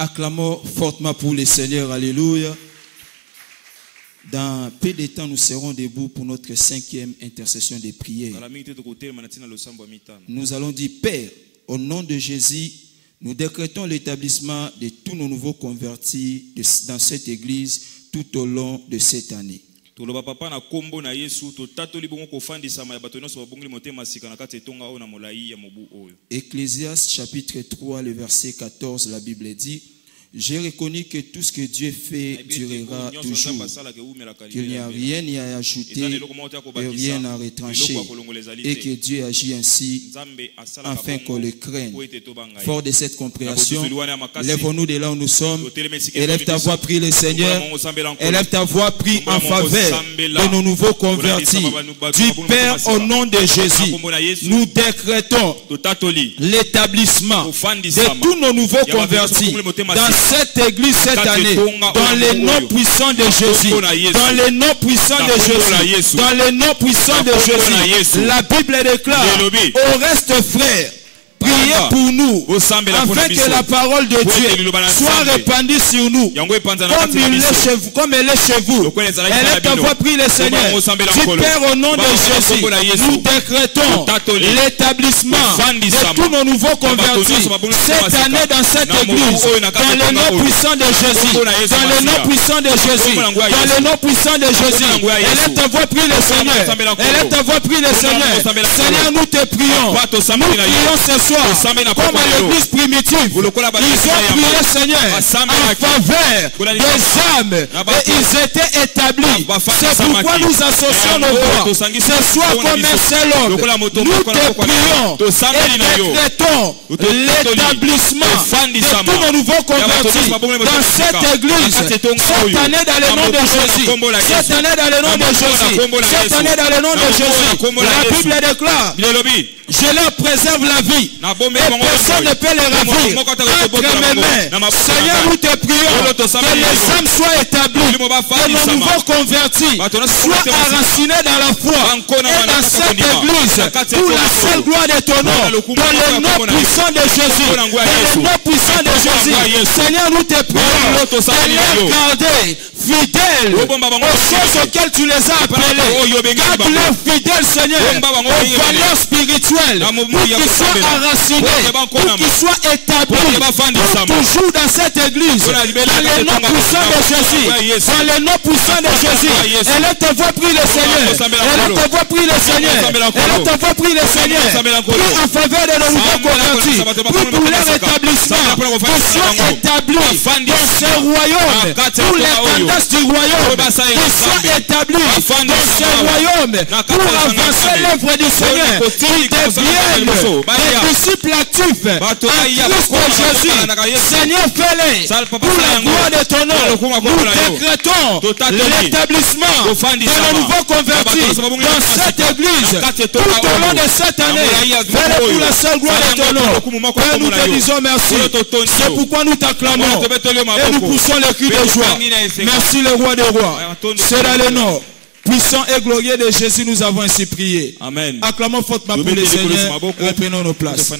Acclamons fortement pour le Seigneur. Alléluia. Dans peu de temps, nous serons debout pour notre 5e intercession de prière. Nous allons dire, Père, au nom de Jésus, nous décrétons l'établissement de tous nos nouveaux convertis dans cette église tout au long de cette année. Ecclésiaste chapitre 3, le verset 14, la Bible dit: j'ai reconnu que tout ce que Dieu fait durera toujours, qu'il n'y a rien à ajouter et rien à retrancher, et que Dieu agit ainsi afin qu'on le craigne. Fort de cette compréhension, lèvons-nous de là où nous sommes, élève ta voix, prie le Seigneur, élève ta voix, prie en faveur de nos nouveaux convertis. Du Père, au nom de Jésus, nous décrétons l'établissement de tous nos nouveaux convertis dans cette église cette année, dans le nom puissant de Jésus, dans le nom puissant de Jésus, dans le nom puissant de Jésus. La Bible déclare au reste, frères, priez pour nous, afin que la parole de Dieu soit répandue sur nous, comme elle est chez vous. Elle est ta voix, prie le Seigneur. Du Père, au nom de Jésus, nous décrétons l'établissement de tous nos nouveaux convertis cette année dans cette église, dans le nom puissant de Jésus, dans le nom puissant de Jésus, dans le nom puissant de Jésus. Elle est ta voix, prie le Seigneur. Elle est ta voix, prie le Seigneur. Seigneur, nous te prions. Nous prions ce soir, comme à l'église primitive, ils ont prié, Seigneur, en faveur des âmes, et ils étaient établis. C'est pourquoi nous associons nos voix ce soir comme un seul homme. Nous te prions et décrétons l'établissement de tous nos nouveaux convertis dans cette église cette année dans le nom de Jésus, cette année dans le nom de Jésus, cette année dans le nom de Jésus. La Bible déclare: je leur préserve la vie et personne ne peut les ravir entre mes mains. Seigneur, nous te prions que les âmes soient établies, que nos nouveaux convertis soient enracinés dans la foi et dans cette église pour la seule gloire de ton nom, dans le nom puissant de Jésus, dans le nom puissant de Jésus. Seigneur, nous te prions de les garder fidèles aux choses auxquelles tu les as appelés. Garde-les fidèles, Seigneur, aux valeurs spirituelles, pour qu'ils soient enracinés, pour qu'ils soient établis toujours dans cette église, dans le nom puissant de Jésus, dans le nom puissant de Jésus. Elle est ta voix, prie le Seigneur. Elle est ta voix, prie le Seigneur. Elle est ta voix, prie le Seigneur. Prie en faveur de nos nouveaux convertis, pour leur établissement, qu'ils soient établis dans ce royaume, pour les tendances du royaume, qu'ils soient établis dans ce royaume, pour avancer l'œuvre du Seigneur, qu'ils deviennent des disciples actifs en Christ Jésus. Seigneur, fais-les pour la gloire de ton nom. Nous décrétons l'établissement de nos nouveaux convertis dans cette église tout au long de cette année. Fais-les pour la seule gloire de ton nom. Père, nous te disons merci. C'est pourquoi nous t'acclamons et nous poussons les cris de joie. Merci le roi des rois. C'est dans le nom puissant et glorieux de Jésus, nous avons ainsi prié. Amen. Acclamons fortement pour le Seigneur. Reprenons nos places.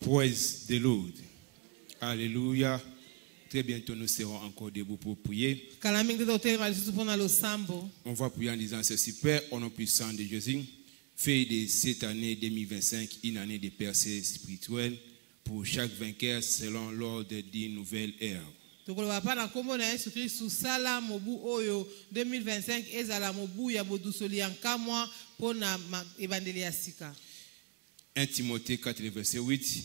Praise the Lord. Alléluia. Très bientôt, nous serons encore debout pour prier. On va prier en disant ceci: Père, au nom puissant de Jésus, fais de cette année 2025 une année de percée spirituelle pour chaque vainqueur selon l'ordre d'une nouvelle ère. 1 Timothée 4, verset 8.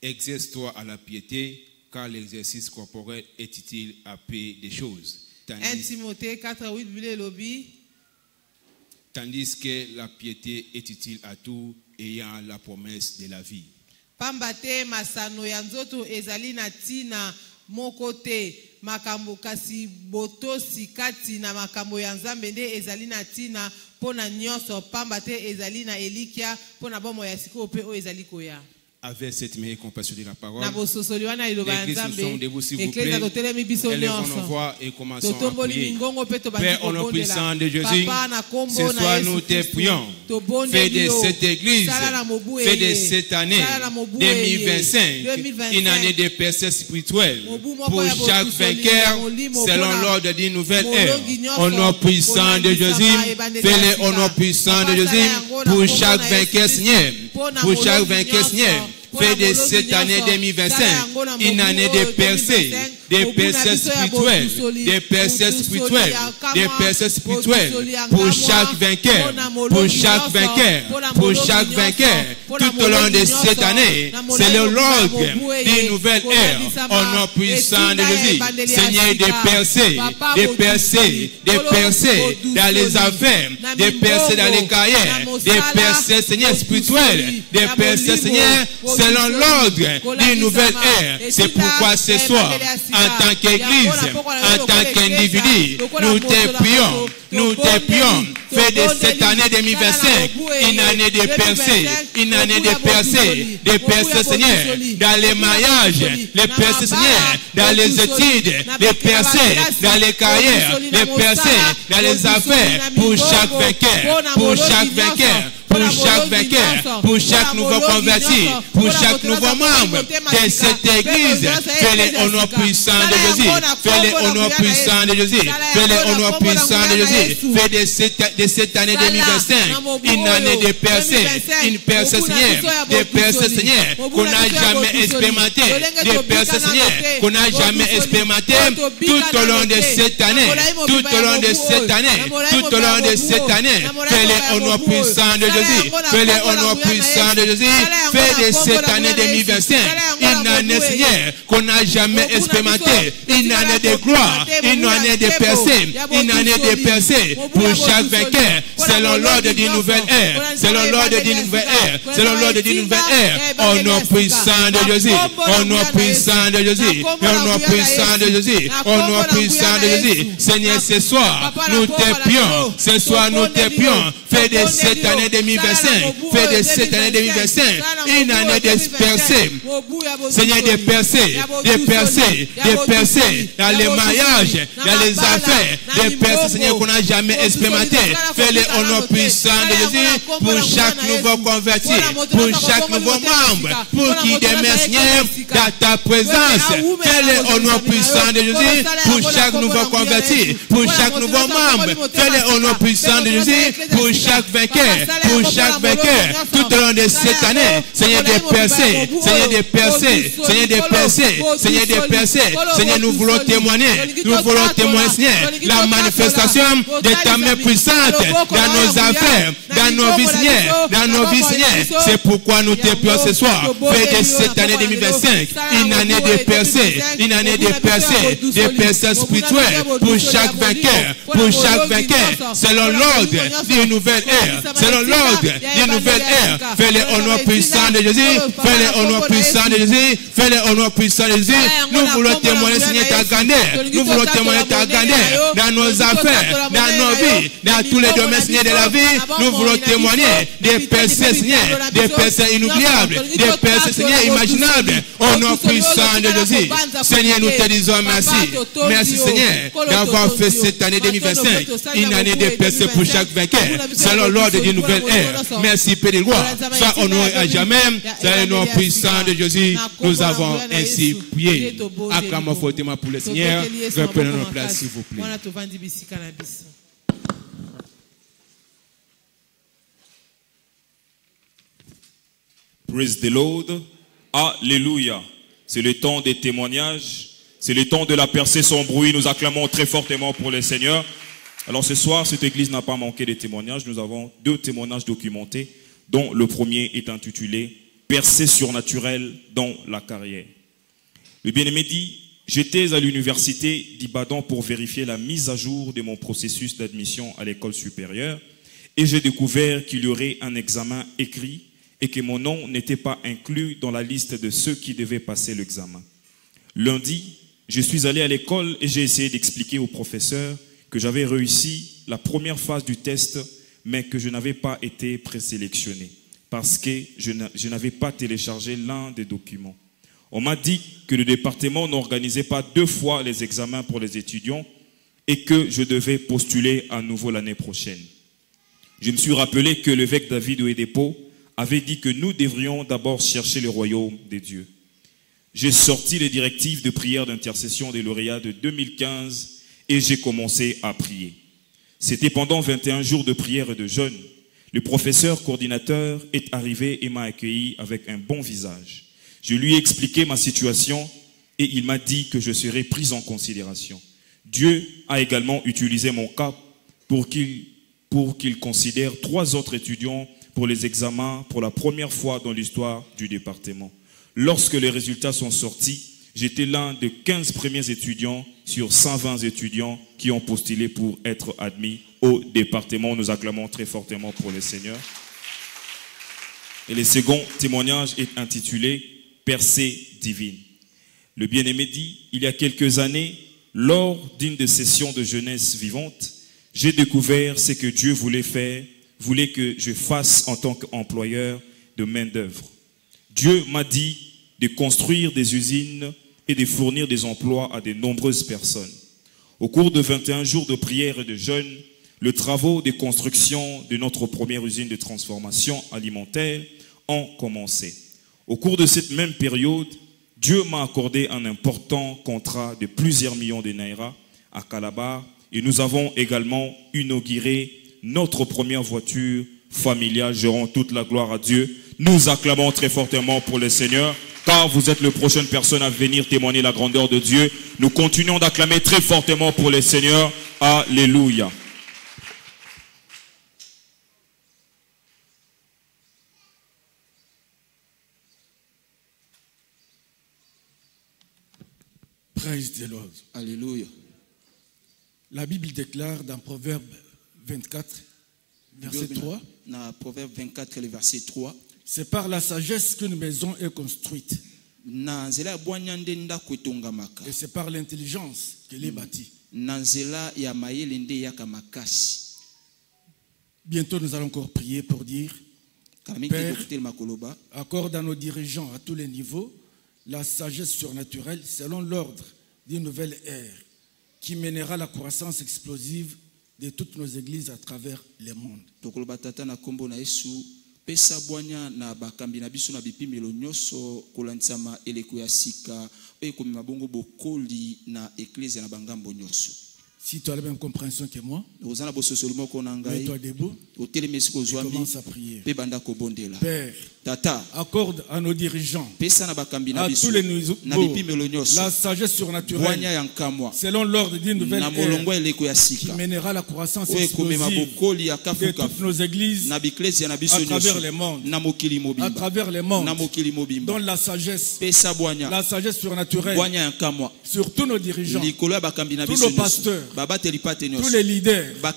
Exerce-toi à la piété, car l'exercice corporel est utile à peu des choses. 1 Timothée 4, 8, Tandis que la piété est utile à tout, ayant la promesse de la vie. Pambate masano ya nzoto ezali na tina moko te makambo kasi botosi kati na makambo ya Nzambe nde ezali na tina pona nyonso pambate ezali na elikia pona bomo ya siko pe o ezali koya. Avec cette meilleure compassion de la parole, l'église, nous sommes debout, s'il vous plaît. Élevons nos voix et commençons à prier. Père, au nom puissant de Jésus, ce soir nous te prions. Fais de cette église, fais de cette année 2025 une année de percée spirituelle pour chaque vainqueur selon l'ordre d'une nouvelle ère. Au nom puissant de Jésus, fais-le au nom puissant de Jésus pour chaque vainqueur, Seigneur. Pour chaque vainqueur, Seigneur. Fais de cette année 2025 une année de percée, des percées spirituelles, des percées spirituelles, des percées spirituelles pour chaque vainqueur, pour chaque vainqueur, pour chaque vainqueur. Tout au long de cette année, c'est l'ordre d'une nouvelle ère. Au nom puissant de Jésus, Seigneur, des percées, des percées, des percées dans les affaires, des percées dans les carrières, des percées, Seigneur, spirituelles, des percées, Seigneur, selon l'ordre d'une nouvelle ère. C'est pourquoi ce soir, en tant qu'Église, en tant qu'individu, nous te prions, fais de cette année 2025 une année de percée, une année de percée, des percées, Seigneur, dans les mariages, les percées, Seigneur, dans les études, les percées, dans les carrières, les percées, dans les affaires, pour chaque vainqueur, pour chaque vainqueur. Pour chaque vainqueur, pour chaque nouveau converti, pour chaque nouveau membre de cette église, fais-le au nom puissant de Jésus, fais-le au nom puissant de Jésus, fais-le au nom puissant de Jésus, fais de cette année 2025 une année de percée, une percée, Seigneur, des percées, Seigneur, qu'on n'a jamais expérimenté, des percées, Seigneur, qu'on n'a jamais expérimenté tout au long de cette année, tout au long de cette année, tout au long de cette année, fais-le au nom puissant de Jésus. Fais-le au nom puissant de Jésus. Fais de cette année 2025 une année, Seigneur, qu'on n'a jamais expérimenté. Une année de gloire, une année de percée, une année de percée pour chaque vainqueur. Selon l'ordre d'une nouvelle ère. Selon l'ordre d'une nouvelle ère. Selon l'ordre d'une nouvelle ère. Au nom puissant de Jésus. Au nom puissant de Jésus. Au nom puissant de Jésus. Au nom puissant de Jésus. Seigneur, ce soir, nous te prions. Ce soir, nous te prions. Fais de cette année 2025, fais de cette année 2025 une année de percée. Seigneur, des percées, des percées, des percées dans les mariages, dans les affaires, des percées, Seigneur, qu'on n'a jamais expérimenté. Fais-le au nom puissant de Jésus pour chaque nouveau converti, pour chaque nouveau membre, pour qui demeure, Seigneur, dans ta présence. Fais-le au nom puissant de Jésus pour chaque nouveau converti, pour chaque nouveau membre. Fais-le au nom puissant de Jésus pour chaque vainqueur, tout au long de cette année, Seigneur, des percées, Seigneur, des percées, Seigneur, des percées, Seigneur, des percées, Seigneur, nous voulons témoigner, Seigneur, la manifestation de ta main puissante dans nos affaires, dans nos vies, Seigneur, dans nos vies, Seigneur. C'est pourquoi nous te prions ce soir, fais de cette année 2025 une année de percées, une année de percées, des percées spirituelles pour chaque vainqueur, selon l'ordre d'une nouvelle ère, selon l'ordre d'une nouvelle ère. Fais-le au nom puissant de Jésus, fais-le au nom puissant de Jésus, fais-le au nom puissant de Jésus. Nous voulons témoigner, Seigneur, ta grandeur, nous voulons témoigner ta grandeur dans nos affaires, dans nos vies, dans tous les domaines, Seigneur, de la vie. Nous voulons témoigner des percées, Seigneur, des percées inoubliables, des percées, Seigneur, imaginables, au nom puissant de Jésus. Seigneur, nous te disons merci. Merci, Seigneur, d'avoir fait cette année 2025 une année de percées pour chaque vainqueur, selon l'ordre d'une nouvelle ère. Merci, Père de gloire. Sois honoré à jamais. C'est le nom puissant de Jésus. Nous avons ainsi prié. Acclamons fortement pour le Seigneur. Reprenons nos places, s'il vous plaît. Praise the Lord. Alléluia. C'est le temps des témoignages. C'est le temps de la percée sans bruit. Nous acclamons très fortement pour le Seigneur. Alors ce soir, cette église n'a pas manqué de témoignages. Nous avons 2 témoignages documentés, dont le premier est intitulé « Percée surnaturelle dans la carrière ». Le bien-aimé dit « J'étais à l'université d'Ibadan pour vérifier la mise à jour de mon processus d'admission à l'école supérieure et j'ai découvert qu'il y aurait un examen écrit et que mon nom n'était pas inclus dans la liste de ceux qui devaient passer l'examen. Lundi, je suis allé à l'école et j'ai essayé d'expliquer au professeur que j'avais réussi la première phase du test, mais que je n'avais pas été présélectionné parce que je n'avais pas téléchargé l'un des documents. On m'a dit que le département n'organisait pas 2 fois les examens pour les étudiants et que je devais postuler à nouveau l'année prochaine. Je me suis rappelé que l'évêque David Oyedepo avait dit que nous devrions d'abord chercher le royaume des dieux. J'ai sorti les directives de prière d'intercession des lauréats de 2015 et j'ai commencé à prier. C'était pendant 21 jours de prière et de jeûne. Le professeur coordinateur est arrivé et m'a accueilli avec un bon visage. Je lui ai expliqué ma situation et il m'a dit que je serais pris en considération. Dieu a également utilisé mon cas pour qu'il considère 3 autres étudiants pour les examens pour la première fois dans l'histoire du département. Lorsque les résultats sont sortis, j'étais l'un des 15 premiers étudiants sur 120 étudiants qui ont postulé pour être admis au département. Nous acclamons très fortement pour le Seigneur. Et le second témoignage est intitulé « Percée divine ». Le bien-aimé dit, il y a quelques années, lors d'une des sessions de jeunesse vivante, j'ai découvert ce que Dieu voulait que je fasse en tant qu'employeur de main-d'œuvre. Dieu m'a dit de construire des usines et de fournir des emplois à de nombreuses personnes. Au cours de 21 jours de prière et de jeûne, les travaux de construction de notre première usine de transformation alimentaire ont commencé. Au cours de cette même période, Dieu m'a accordé un important contrat de plusieurs millions de naira à Calabar et nous avons également inauguré notre première voiture familiale. Je rends toute la gloire à Dieu. Nous acclamons très fortement pour le Seigneur, car vous êtes la prochaine personne à venir témoigner la grandeur de Dieu. Nous continuons d'acclamer très fortement pour le Seigneur. Alléluia. Praise the Lord. Alléluia. La Bible déclare dans Proverbe 24, verset 3. Dans Proverbe 24, le verset 3. C'est par la sagesse qu'une maison est construite. Et c'est par l'intelligence qu'elle est bâtie. Bientôt nous allons encore prier pour dire, Père, accorde à nos dirigeants à tous les niveaux la sagesse surnaturelle selon l'ordre d'une nouvelle ère qui mènera la croissance explosive de toutes nos églises à travers le monde. Pesa bwanya na bakambi na biso na bipimelo nyoso kolantsama eleko ya sika ekomi mabongo bokoli na ecclesia na bangambo nyoso. Si tu as la même compréhension que moi, mets-toi debout et commence à prier. Père, Tata, accorde à nos dirigeants, à tous les niveaux, la sagesse surnaturelle selon l'ordre d'une nouvelle ère qui mènera la croissance explosive de toutes nos églises à travers le monde. À travers le monde, dans la sagesse surnaturelle sur tous nos dirigeants, tous nos pasteurs, tous les leaders, à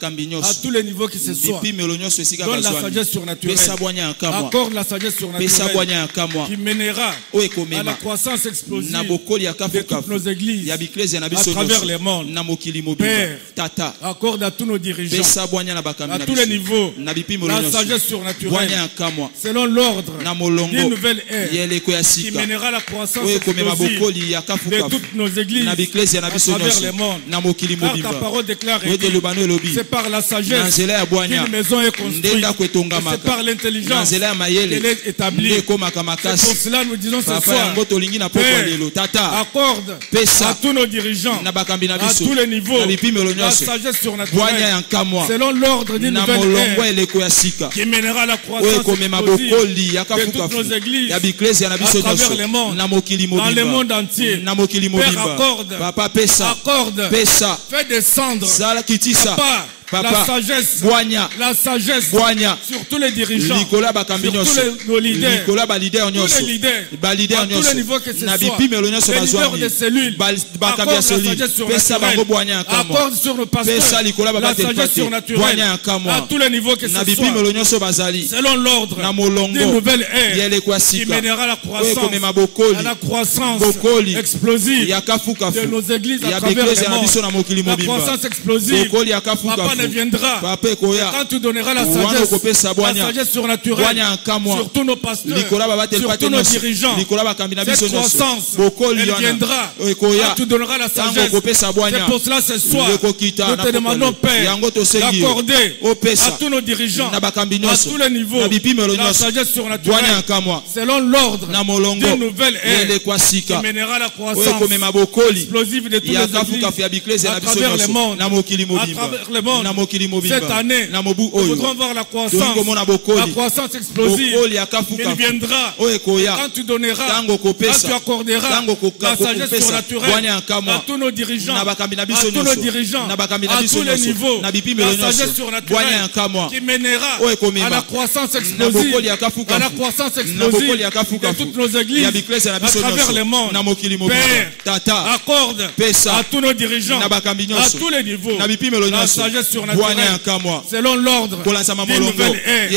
tous les niveaux qui se soient, donne la sagesse surnaturelle, accorde la sagesse surnaturelle qui mènera à la croissance explosive de toutes nos églises à travers le monde. Père, accorde à tous nos dirigeants, à tous les niveaux, la sagesse surnaturelle selon l'ordre d'une nouvelle ère qui mènera à la croissance explosive de toutes nos églises à travers le monde. Car ta parole déclare que c'est par la sagesse qu'une maison est construite. C'est par l'intelligence qu'elle est établie. C'est pour cela nous disons ce soir, Père, accorde à tous nos dirigeants, à tous les niveaux, la sagesse surnaturelle selon l'ordre d'une nouvelle ère qui mènera à la croissance explosive de toutes nos églises à travers le monde, dans le monde entier. Père, accorde, fais descendre, Papa, la sagesse sur tous les dirigeants, sur tous les leaders, tous les niveaux que ce soit, les leaders de cellules, accorde la sagesse surnaturelle, accorde sur le pasteur la sagesse surnaturelle, à tous les niveaux que ce soit, selon l'ordre d'une nouvelle ère qui mènera à la croissance explosive de nos églises à travers le monde. La croissance explosive, Papa ne viendra quand tu donneras la sagesse surnaturelle sur tous nos pasteurs, sur tous nos dirigeants. Cette croissance, elle viendra quand tu donneras la sagesse. C'est pour cela ce soir, nous te demandons, Père, d'accorder à tous nos dirigeants, à tous les niveaux, la sagesse surnaturelle selon l'ordre d'une nouvelle ère qui mènera à la croissance explosive de tous les églises à travers le monde. Cette année, nous voudrons voir la croissance explosive. Il viendra quand tu donneras, quand tu accorderas la sagesse surnaturelle à tous nos dirigeants, à tous les niveaux, la sagesse surnaturelle qui mènera à la croissance explosive, de toutes nos églises à travers le monde. Père, accorde à tous nos dirigeants, à tous les niveaux, la sagesse surnaturelle selon l'ordre d'une nouvelle ère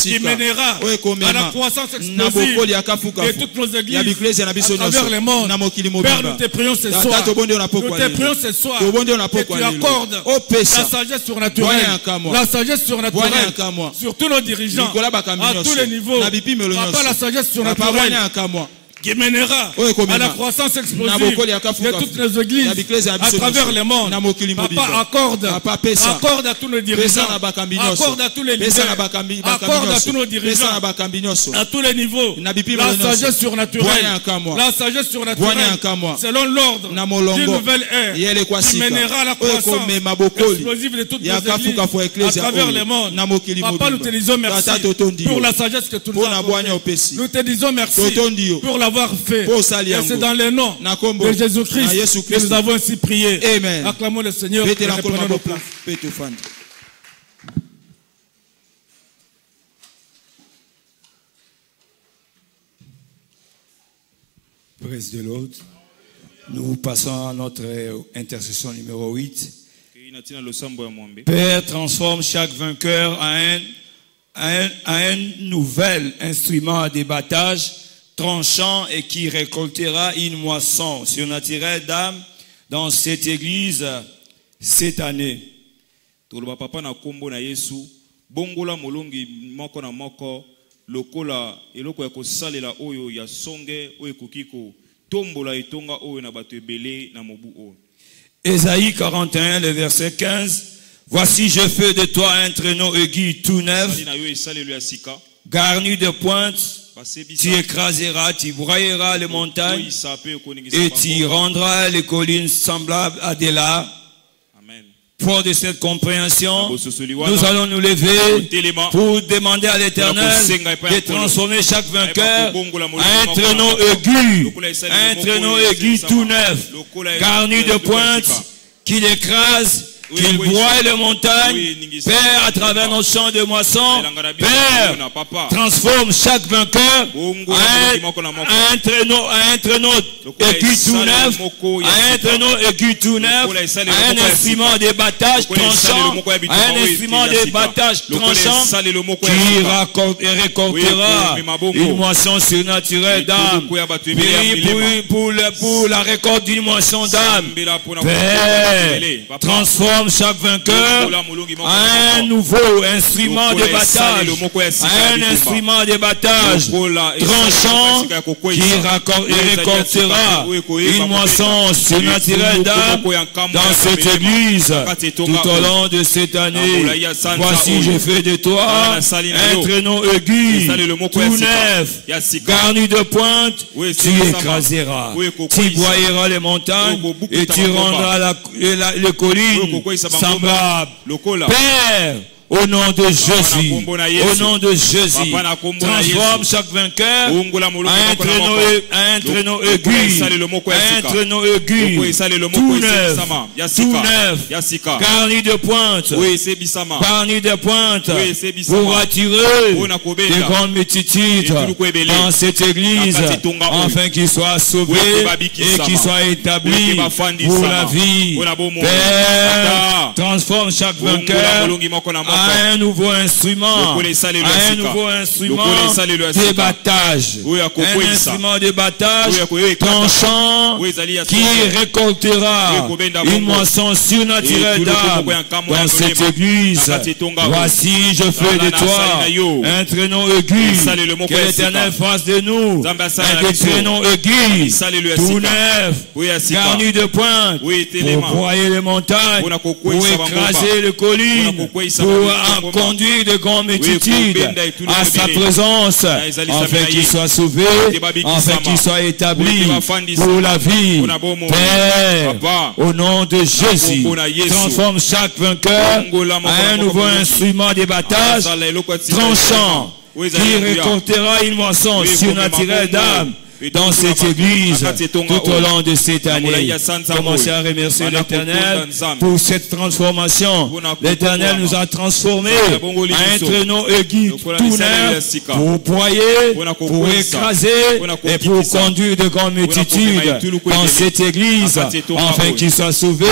qui mènera à la croissance explosive de toutes nos églises à travers le monde. Père, nous te prions ce soir, que tu accordes la sagesse surnaturelle sur tous nos dirigeants à tous les niveaux. Papa, la sagesse surnaturelle qui mènera à la croissance explosive de toutes les églises à travers le monde. Papa, accorde à tous nos dirigeants, accorde à tous les leaders, accorde à tous nos dirigeants, à tous les niveaux, la sagesse surnaturelle selon l'ordre d'une nouvelle ère qui mènera à la croissance explosive de toutes les églises à travers le monde. Papa, nous te disons merci pour la sagesse que tu nous as accordée. Nous te disons merci pour l'avoir fait. Et c'est dans le nom de Jésus-Christ que nous avons ainsi prié. Amen. Acclamons le Seigneur et reprenons nos places. Praise the Lord. Nous passons à notre intercession numéro 8. Père, transforme chaque vainqueur en un nouvel instrument d'abattage tranchant et qui récoltera une moisson surnaturelle d'âme dans cette église cette année. Papa na kombo na Yesu bongola molongi moko na moko lokola eloko ya kosalela oyo ya songe oyo kokiko tombola etonga oyo na bato ebele na mobu oyo. Ésaïe 41 le verset 15. Voici je fais de toi un traîneau aigu tout neuf garni de pointes. Tu écraseras, tu broyeras les montagnes et tu rendras les collines semblables à des lacs. Fort de cette compréhension, nous allons nous lever pour demander à l'Éternel de transformer chaque vainqueur en un traîneau aigu tout neuf, garni de pointes, qui l'écrase, qu'il broie les montagnes. Père, à travers nos champs de moisson, Père, transforme chaque vainqueur en un traîneau aigu tout neuf, un instrument de battage tranchant, qui récoltera une moisson surnaturelle d'âme. Pour la récolte d'une moisson d'âme, Père, transforme chaque vainqueur un nouveau instrument de battage, tranchant qui récoltera une moisson surnaturelle d'âme dans cette église tout au long de cette année. Voici je fais de toi un traîneau aigu tout neuf, garni de pointes, tu écraseras, tu broyeras les montagnes et tu rendras les collines semblable. Père, Au nom de Jésus, au nom de Jésus, transforme chaque vainqueur à un traîneau aigu, tout neuf, garni de pointe, pour attirer des grandes multitudes dans cette église, afin qu'ils soient sauvés et qu'ils soient établis pour la vie. Père, transforme chaque vainqueur à un nouveau instrument, d'ébattage, un instrument d'ébattage tranchant qui récoltera une moisson surnaturelle d'âme dans cette église. Voici, je fais de toi un traîneau aigu, que l'Éternel fasse de nous un traîneau aigu, tout neuf, garni de pointe, pour broyer les montagnes, pour écraser les collines, pour conduire de grandes multitudes à sa présence, afin qu'ils soient sauvés, afin qu'ils soient établis pour la vie. Père, au nom de Jésus, transforme chaque vainqueur à un nouveau instrument d'ébattage tranchant qui récoltera une moisson surnaturelle d'âme dans cette église tout au long de cette année. Commencez à remercier l'Éternel pour cette transformation. L'Éternel nous a transformés à un traîneau aigu tout neuf pour broyer, pour écraser et pour conduire de grandes multitudes dans cette église, afin qu'ils soient sauvés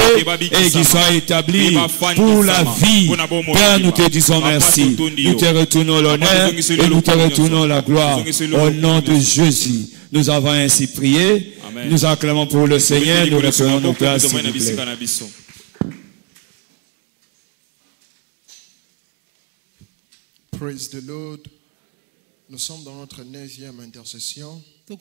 et qu'ils soient établis pour la vie. Père, nous te disons merci. Nous te retournons l'honneur et nous te retournons la gloire. Au nom de Jésus. Nous avons ainsi prié. Amen. Nous acclamons pour le Seigneur. Nous reprenons nos places, s'il vous plaît. Praise the Lord. Nous sommes dans notre 9e intercession. Nous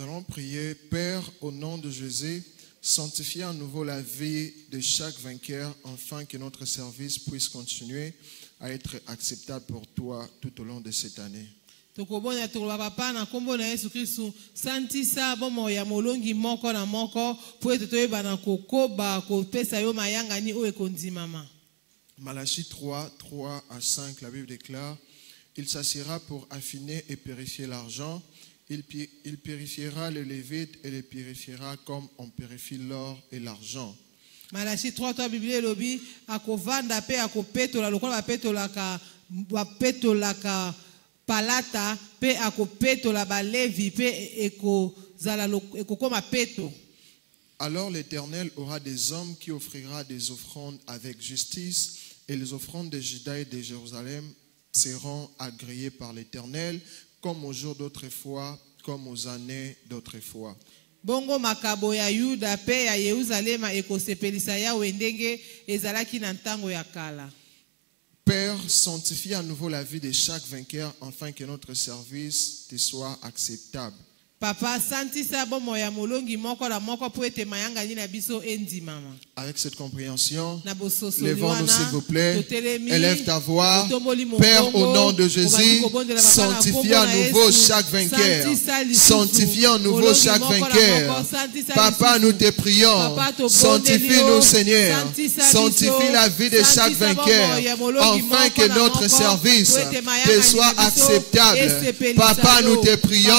allons prier, Père, au nom de Jésus, sanctifie à nouveau la vie de chaque vainqueur, afin que notre service puisse continuer à être acceptable pour toi tout au long de cette année. Tokobonya toloba papa na kombo na Yesu Kristu santisa bomo ya molongi moko na moko po ete toyeba na kokoba kopesa yo mayanga ni o ekondimama. Malachie 3 à 5, la Bible déclare: il s'assiera pour affiner et purifier l'argent, il purifiera le lévite et le purifiera comme on purifie l'or et l'argent. Malachie 3 to Bible lobi akovanda pe akopetola lokola bapetolaka palata pe akopetola balevi pe ekokoma peto. Alors l'Éternel aura des hommes qui offrira des offrandes avec justice, et les offrandes de Juda et de Jérusalem seront agréées par l'Éternel, comme aux jours d'autrefois, comme aux années d'autrefois. Bongo makabo ya Yuda pe ya Yerusalema ekosepelisa yawe ndenge ezalaki na ntango ya kala. Père, sanctifie à nouveau la vie de chaque vainqueur, afin que notre service te soit acceptable. Papa, santisa bomo ya molongi moko la moko po ete mayanga ni na biso endimama. Avec cette compréhension, levons-nous s'il vous plaît, élève ta voix. Père, au nom de Jésus, sanctifie à nouveau chaque vainqueur. Sanctifie à nouveau chaque vainqueur. Papa, nous te prions, sanctifie-nous Seigneur. Sanctifie la vie de chaque vainqueur, afin que notre service te soit acceptable. Papa, nous te prions,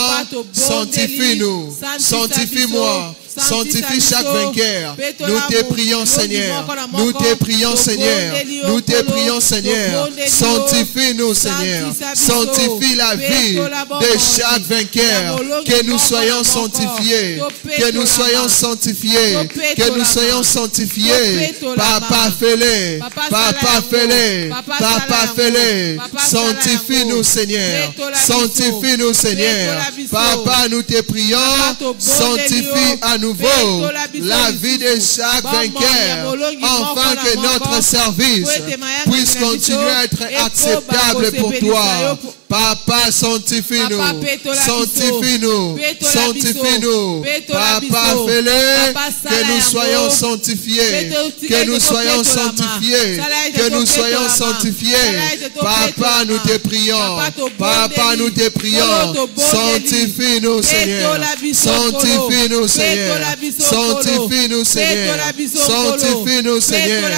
sanctifie-nous, sanctifie-moi, sanctifie chaque vainqueur. Nous te prions Seigneur, nous te prions Seigneur, nous te prions Seigneur. Sanctifie-nous Seigneur, sanctifie la vie de chaque vainqueur. Que nous soyons sanctifiés, que nous soyons sanctifiés, que nous soyons sanctifiés. Papa fais-le, Papa fais-le, Papa fais-le. Sanctifie-nous Seigneur, sanctifie-nous Seigneur. Papa, nous te prions, sanctifie à nouveau la vie de chaque vainqueur, afin que notre service puisse continuer à être acceptable pour toi. Papa, sanctifie-nous. Sanctifie-nous. Sanctifie-nous. Papa, fais-le. Que nous soyons sanctifiés. Que nous soyons sanctifiés. Que nous soyons sanctifiés. Papa, nous te prions. Papa, nous te prions. Sanctifie-nous, Seigneur. Sanctifie-nous, Seigneur. Sanctifie-nous, Seigneur. Sanctifie-nous, Seigneur.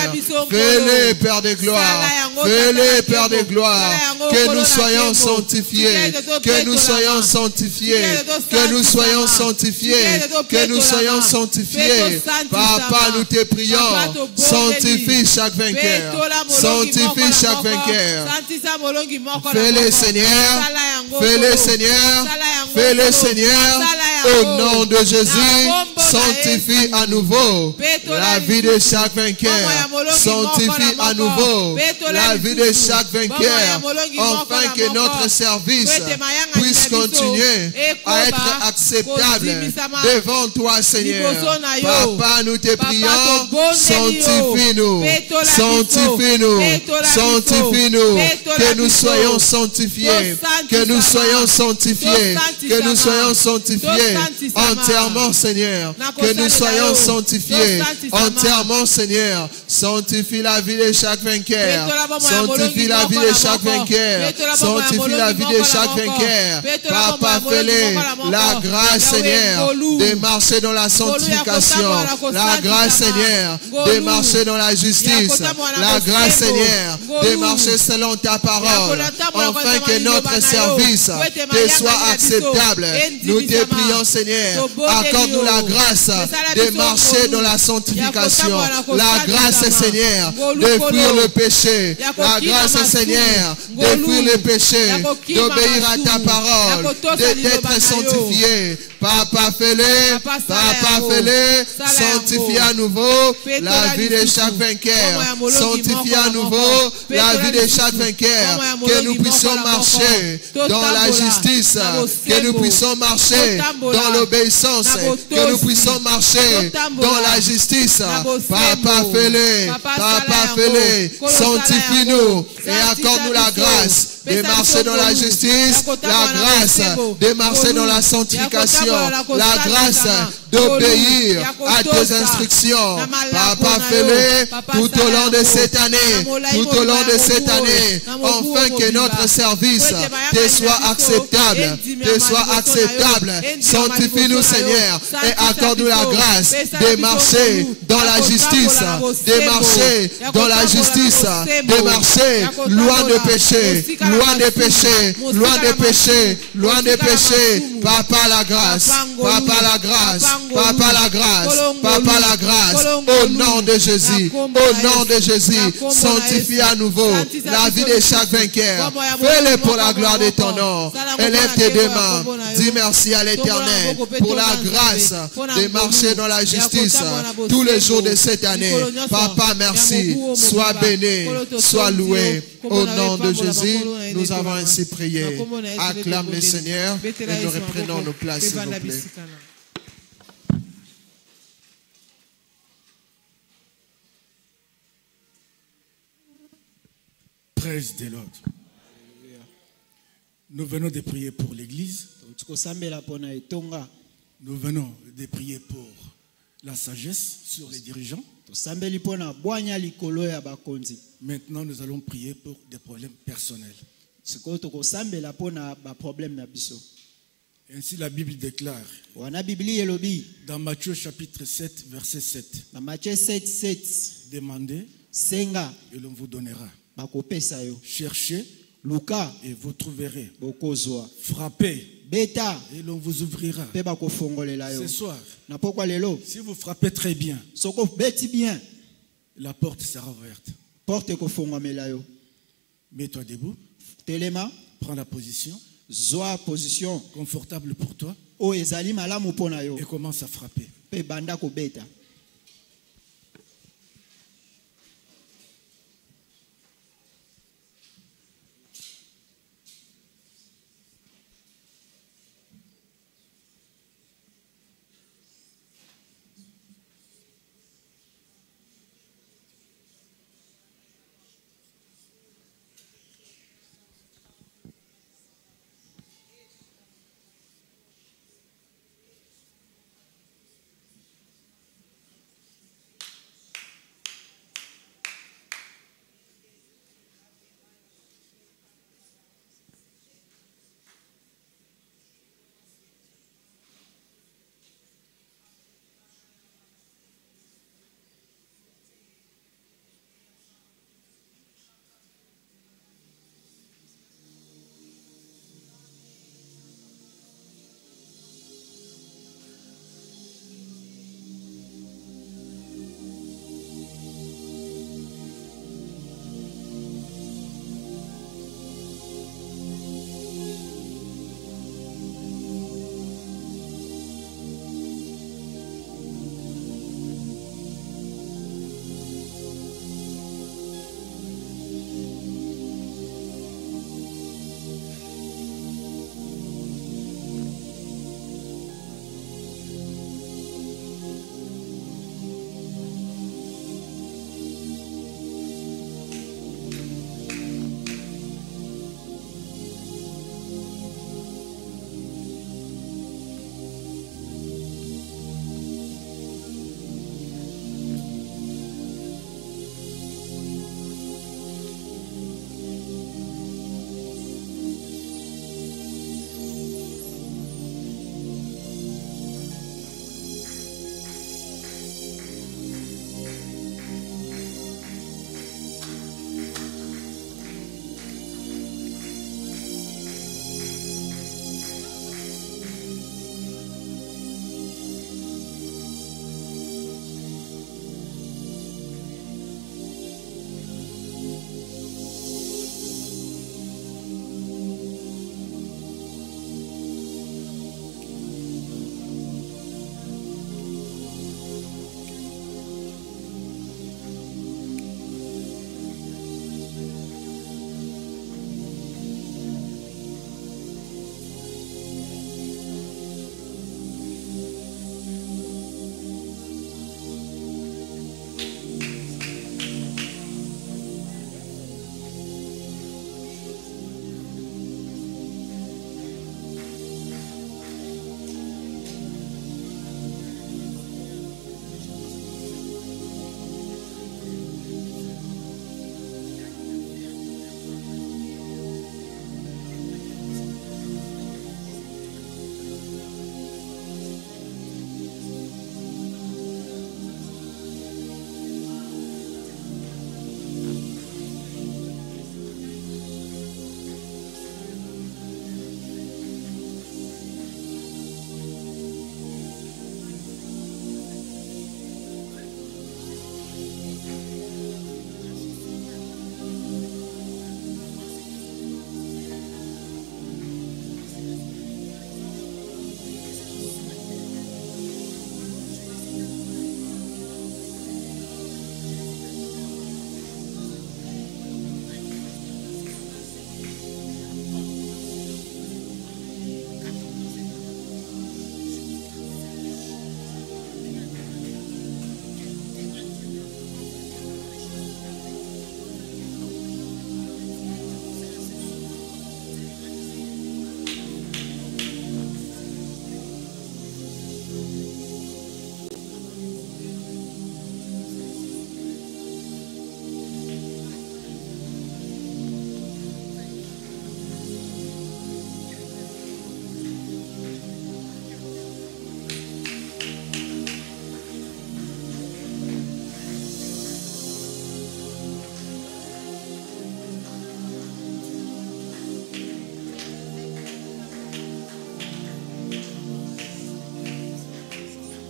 Fais-le, Père de gloire. Fais-le, Père de gloire. Que nous soyons sanctifiés. Que nous soyons sanctifiés. Que nous soyons sanctifiés. Que nous soyons sanctifiés. Papa, nous te prions. Sanctifie chaque vainqueur. Sanctifie chaque vainqueur. Fais-le, Seigneur. Fais-le, Seigneur. Fais-le, Seigneur. Au nom de Jésus, sanctifie à nouveau la vie de chaque vainqueur. Sanctifie à nouveau la vie de chaque vainqueur, afin que notre service puisse continuer à être acceptable devant toi, Seigneur. Papa, nous te prions, sanctifie-nous, sanctifie-nous, sanctifie-nous, que nous soyons sanctifiés, que nous soyons sanctifiés, que nous soyons sanctifiés entièrement, Seigneur, que nous soyons sanctifiés entièrement, Seigneur. Sanctifie la vie de chaque vainqueur, sanctifie la vie de chaque vainqueur, sanctifie la vie de chaque vainqueur. Papa, fais-le la grâce, Seigneur, de marcher dans la sanctification, la grâce, Seigneur, de marcher dans la justice, la grâce, Seigneur, de marcher selon ta parole, afin que notre service te soit acceptable. Nous te prions, Seigneur, accorde-nous la grâce de marcher dans la sanctification, la grâce, Seigneur, de fuir le péché, la grâce, Seigneur, de fuir le péché, d'obéir à ta parole, d'être sanctifié. Papa, fais-le, Papa, fais-le, sanctifie à nouveau la vie de chaque vainqueur, sanctifie à nouveau la vie de chaque vainqueur, que nous puissions marcher dans la justice, que nous puissions marcher dans l'obéissance, que nous puissions marcher dans la justice. Papa, fais-le, Papa, fais-le, sanctifie-nous et accorde-nous la grâce de marcher dans la justice, la grâce de marcher dans la sanctification, la grâce d'obéir à tes instructions. Papa, fais-le tout au long de cette année, tout au long de cette année, afin que notre service te soit acceptable, te soit acceptable. Sanctifie-nous, Seigneur, et accorde-nous la grâce de marcher dans la justice, de marcher dans la justice, de marcher loin de péché, loin de péché, loin de péché, loin de péché. Papa, la grâce, Papa, la grâce, Papa, la grâce, Papa, la grâce, au nom de Jésus, au nom de Jésus, sanctifie à nouveau la vie de chaque vainqueur. Fais-le pour la gloire de ton nom. Élève tes deux mains, dis merci à l'Éternel pour la grâce de marcher dans la justice tous les jours de cette année. Papa, merci, sois béni, sois loué. Au nom de Jésus, nous avons ainsi prié. Acclame le Seigneur et nous reprenons nos places, s'il vous plaît. Praise the Lord. Nous venons de prier pour l'Église. Nous venons de prier pour la sagesse sur les dirigeants. Maintenant, nous allons prier pour des problèmes personnels. Ainsi, la Bible déclare dans Matthieu chapitre 7, verset 7. Demandez et l'on vous donnera. Cherchez et vous trouverez. Frappez et l'on vous ouvrira. Ce soir, si vous frappez très bien, la porte sera ouverte. Mets-toi debout. Prends la position confortable pour toi et commence à frapper.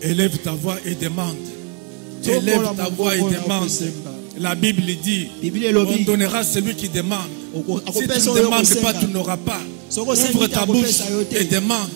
Élève ta voix et demande. Élève ta voix et demande. La Bible dit, on donnera celui qui demande. Si tu ne demandes pas, tu n'auras pas. Ouvre ta bouche et demande.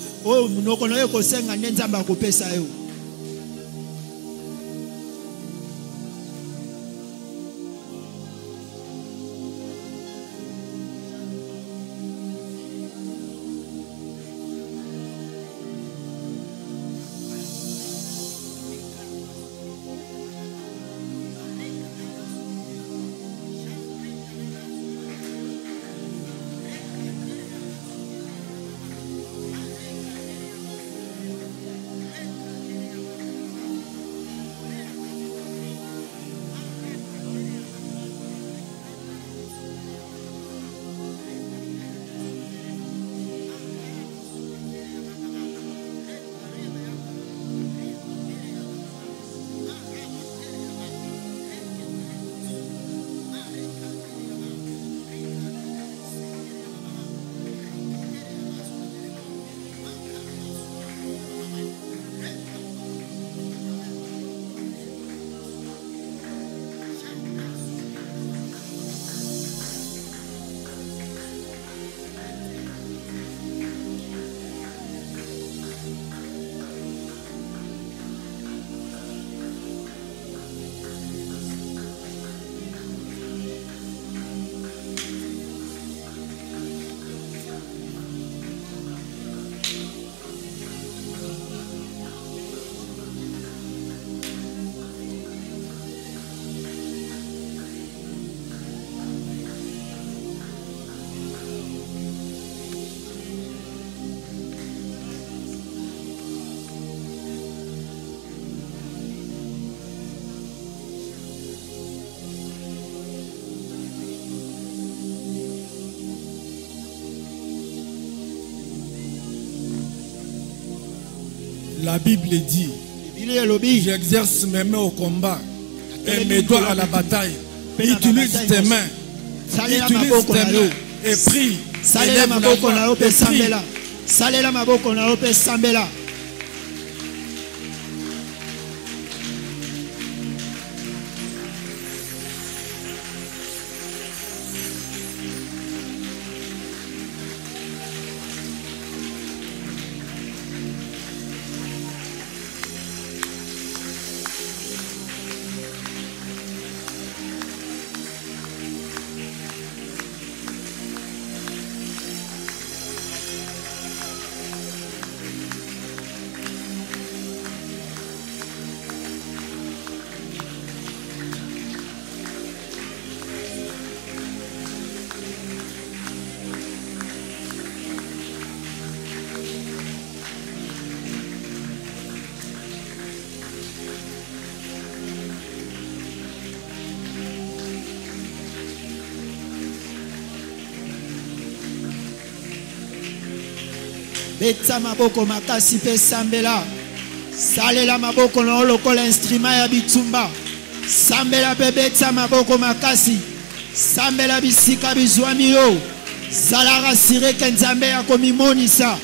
La Bible dit, j'exerce mes mains au combat et mes doigts à la bataille. Utilise tes mains. Utilise tes mains et prie. Élève la voix et prie. Betsa maboko makasi pe sambela. Salela maboko na lokola instrument ya bitumba. Sambela pe betsa maboko makasi. Sambela bisika bizwami yo. Zalara sire kenzambe ya komimonisa.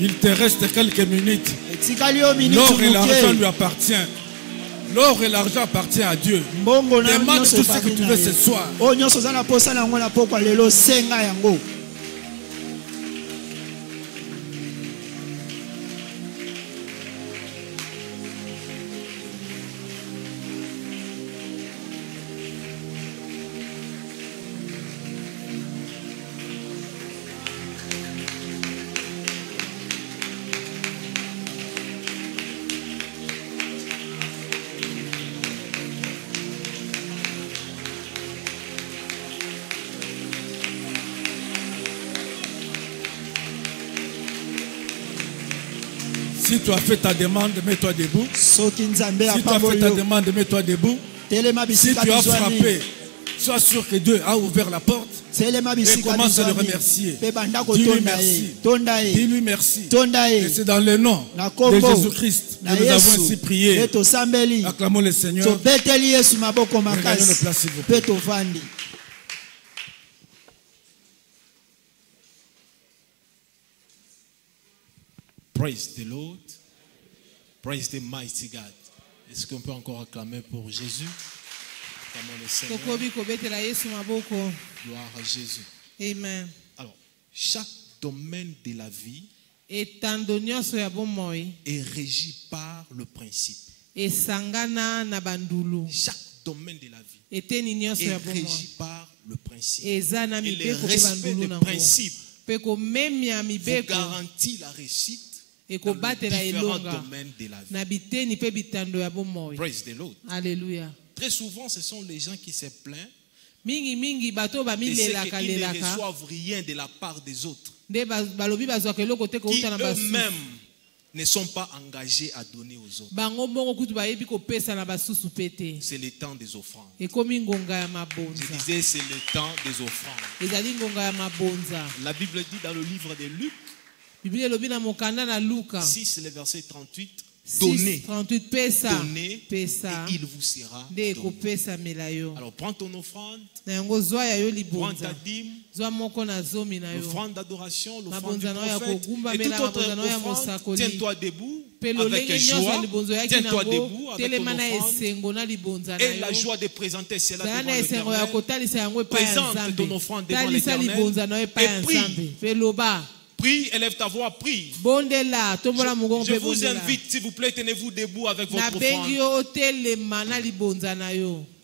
Il te reste quelques minutes. L'or et l'argent lui appartient. L'or et l'argent appartient à Dieu. Demande tout ce que tu veux ce soir. Si tu as fait ta demande, mets-toi debout. Si tu as fait ta demande, mets-toi debout. Si tu as frappé, sois sûr que Dieu a ouvert la porte et commence à le remercier. Dis-lui merci. Dis-lui merci. Et c'est dans le nom de Jésus-Christ que nous avons ainsi prié. Acclamons le Seigneur. Regardez nos places, s'il vous plaît. Praise the Lord. Praise the mighty God. Est-ce qu'on peut encore acclamer pour Jésus? Acclamons le Seigneur. Gloire à Jésus. Amen. Alors, chaque domaine de la vie est régi par le principe. Chaque domaine de la vie est régi par le principe. Et le respect des principes vous garantit la réussite dans les différents domaines de la vie. Praise the Lord. Alléluia. Très souvent, ce sont les gens qui se plaignent et qu'ils ne reçoivent rien de la part des autres, qui eux-mêmes ne sont pas engagés à donner aux autres. C'est le temps des offrandes. Je disais, c'est le temps des offrandes. La Bible dit dans le livre de Luc 6, le verset 38, donnez, donnez, et il vous sera donné. Alors prends ton offrande, prends ta dîme, l'offrande d'adoration, l'offrande du prophète, et toute autre offrande. Tiens-toi debout avec joie, tiens-toi debout avec ton offrande, et la joie de présenter cela devant l'Éternel. Présente ton offrande devant l'Éternel et prie. Prie, élève ta voix, prie. Je vous invite, s'il vous plaît, tenez-vous debout avec votre offrande.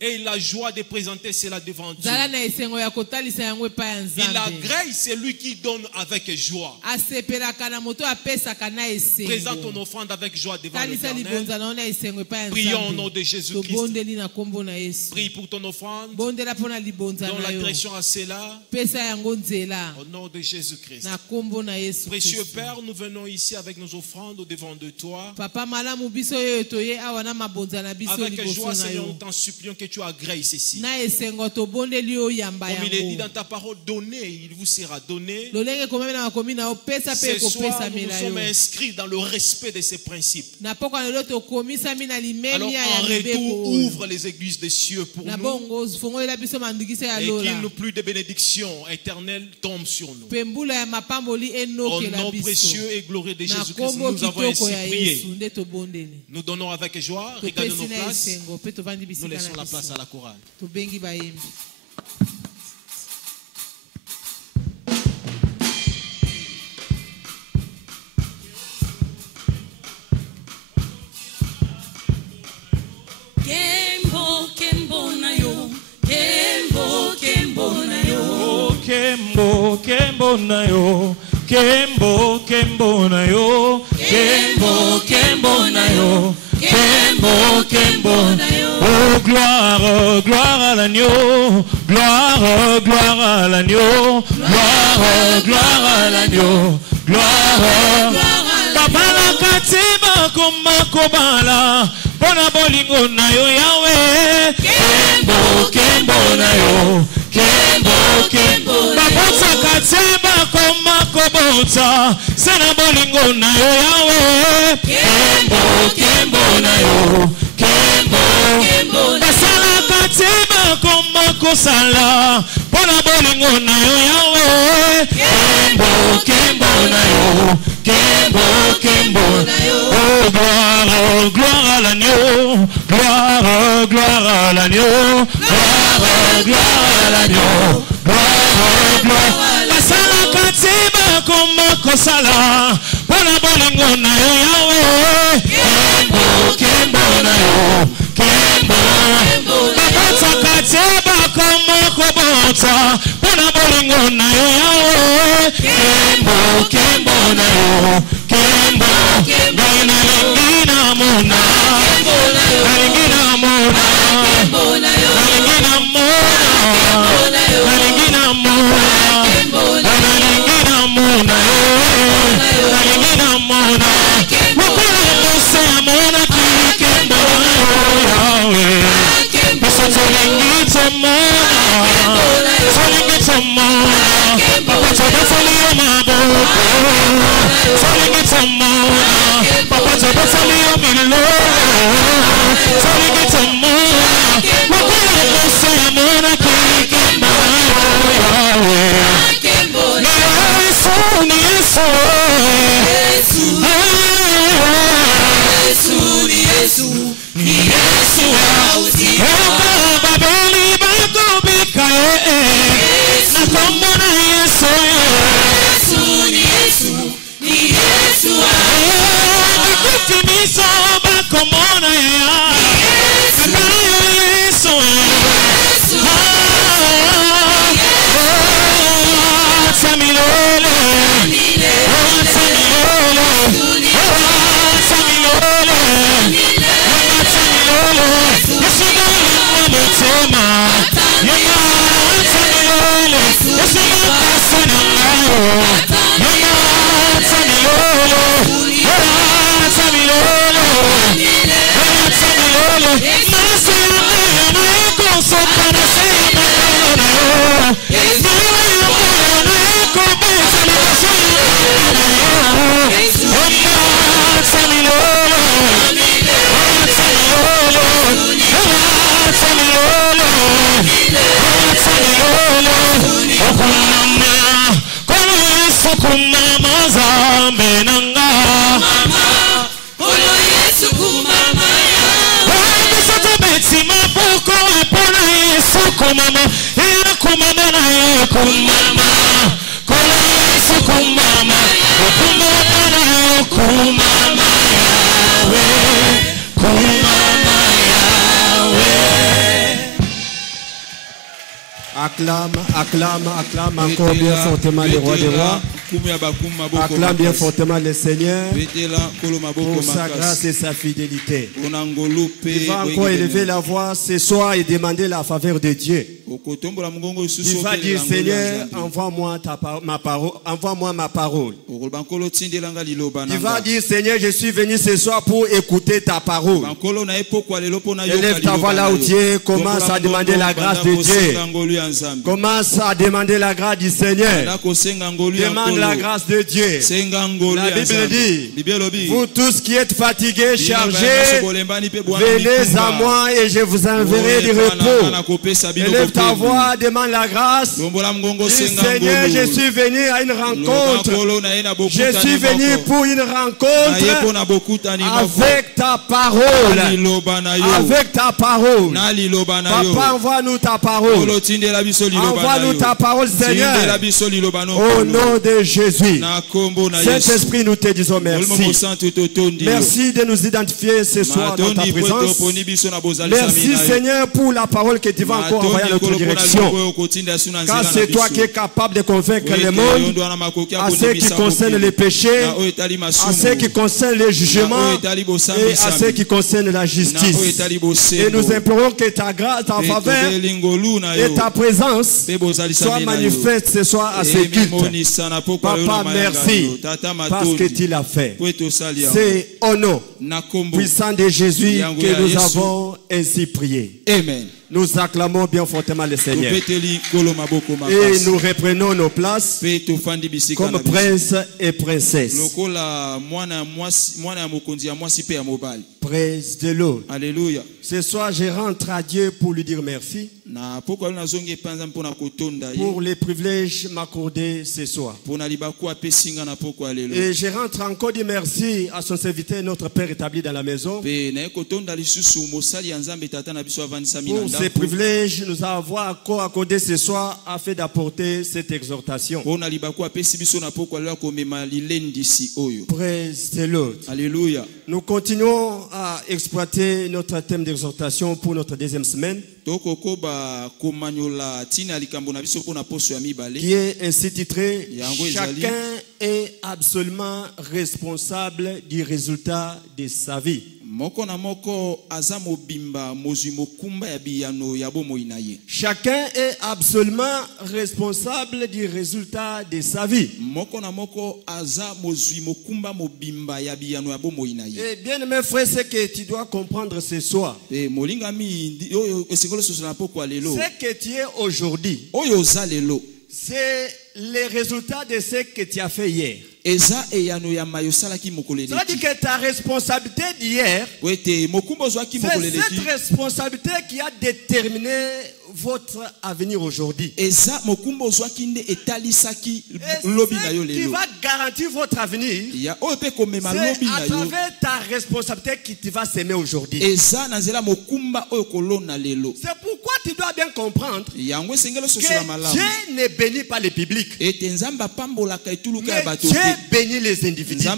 Et la joie de présenter cela devant Dieu. Il agrée celui qui donne avec joie. Présente ton offrande avec joie devant l'Éternel. Prions au nom de Jésus-Christ. Prie pour ton offrande. Donne la direction à cela. Au nom de Jésus-Christ. Précieux Père, nous venons ici avec nos offrandes devant de toi. Avec joie, Seigneur, nous t'en supplions que tu agrées ceci. Comme il est dit dans ta parole, donnez, il vous sera donné. Ce soir, nous nous sommes inscrits dans le respect de ces principes. Alors, en retour, ouvre les églises des cieux pour nous. Et qu'il nous plus de bénédictions éternelles tombent sur nous. Au nom précieux et glorieux de Jésus-Christ, nous avons ainsi prié. Nous donnons avec joie, regardons nos places. Nous laissons la place à la chorale. Kembo, Kembo na yo. Kembo, Kembo na yo. Kembo, Kembo na yo. Kembo, Kembo na yo. Kembo, Kembo na yo. Kembo, Kembo na yo. Oh gloire, gloire à l'agneau. Gloire, gloire à l'agneau. Gloire, gloire à l'agneau. Gloire. Papa la katima koma kobala. Bona bolingo na yo Yahweh. Kembo, Kembo na yo. Kembo, Kembo. Papa sakateba koma kobota. Sena bolingo na yo Yahweh. Kembo, Kembo na yo. Kembo, Kembo. Basala kateba koma kosala. Bona bolingo na yo Yahweh. Kembo, kembo na yo. Kembo, kembo na yo. Oh gloire à l'agneau. Gloire, gloire à l'agneau. Gloire, gloire à l'agneau. Gloire, gloire. Basala katiba koma kosala. Bona bolingo na yo Yahweh. Kembo, kembo na yo. Kembo, babota katiba koma kobota. Bona bolingo na yo Yahweh. Kembo, kembo na yo. Kembo, na lingina mona. Na lingina mona. Na lingina mona. Na lingina mona. Na lingina mona. Na lingina mona. Mokula mose amona kikembo Yahweh. Pesa tolingita mona. Tolingita mona. Papa toba folio maboko. Tolingita mona. Papa toba folio milo. Tolingita mona. Mokula mose amona kikembo Yahweh. Acclame encore bien fortement le roi des rois. Acclame bien fortement le Seigneur pour sa grâce et sa fidélité. Il va encore élever la voix ce soir et demander la faveur de Dieu. Il va dire, Seigneur, envoie-moi ma parole. Il va dire, Seigneur, je suis venu ce soir pour écouter ta parole. Élève ta voix là où tu es, commence à demander la grâce de Dieu. Commence à demander la grâce du Seigneur. Demande la grâce de Dieu. La Bible dit, vous tous qui êtes fatigués, chargés, venez à moi et je vous enverrai du repos. Élève ta voix, demande la grâce. Dis, Seigneur, je suis venu à une rencontre. Je suis venu pour une rencontre avec ta parole. Avec ta parole. Papa, envoie-nous ta parole. Envoie-nous ta parole, Seigneur. Au nom de Jésus. Saint-Esprit, nous te disons merci. Merci de nous identifier ce soir dans ta présence. Merci, Seigneur, pour la parole que tu vas encore envoyer à notre direction. Car c'est toi qui es capable de convaincre le monde à ce qui concerne les péchés, à ce qui concerne les jugements et à ce qui concerne la justice. Et nous implorons que ta grâce, ta faveur et ta présence soient manifestes ce soir à ce culte. Papa, merci parce que tu l'as fait. C'est au nom puissant de Jésus que nous avons ainsi prié. Amen. Nous acclamons bien fortement le Seigneur. Et nous reprenons nos places comme princes et princesses. Praise the Lord. Alléluia. Ce soir, je rentre à Dieu pour lui dire merci. Pour les privilèges m'accordés ce soir. Et je rentre encore dire merci à son serviteur, notre Père établi dans la maison. Pour ces privilèges, nous avons encore accordé ce soir afin d'apporter cette exhortation. Praise the Lord. Alléluia. Nous continuons à exploiter notre thème d'exhortation pour notre deuxième semaine, qui est ainsi titré « Chacun est absolument responsable du résultat de sa vie ». Chacun est absolument responsable du résultat de sa vie. Et bien aimé frère, ce que tu dois comprendre ce soir, ce que tu es aujourd'hui, c'est les résultats de ce que tu as fait hier. C'est-à-dire que ta responsabilité d'hier, c'est cette responsabilité qui a déterminé votre avenir aujourd'hui. Et ce qui va garantir votre avenir, c'est à travers ta responsabilité qui tu vas s'aimer aujourd'hui. C'est pourquoi tu dois bien comprendre que Dieu ne bénit pas les publics, mais Dieu bénit les individus. Dieu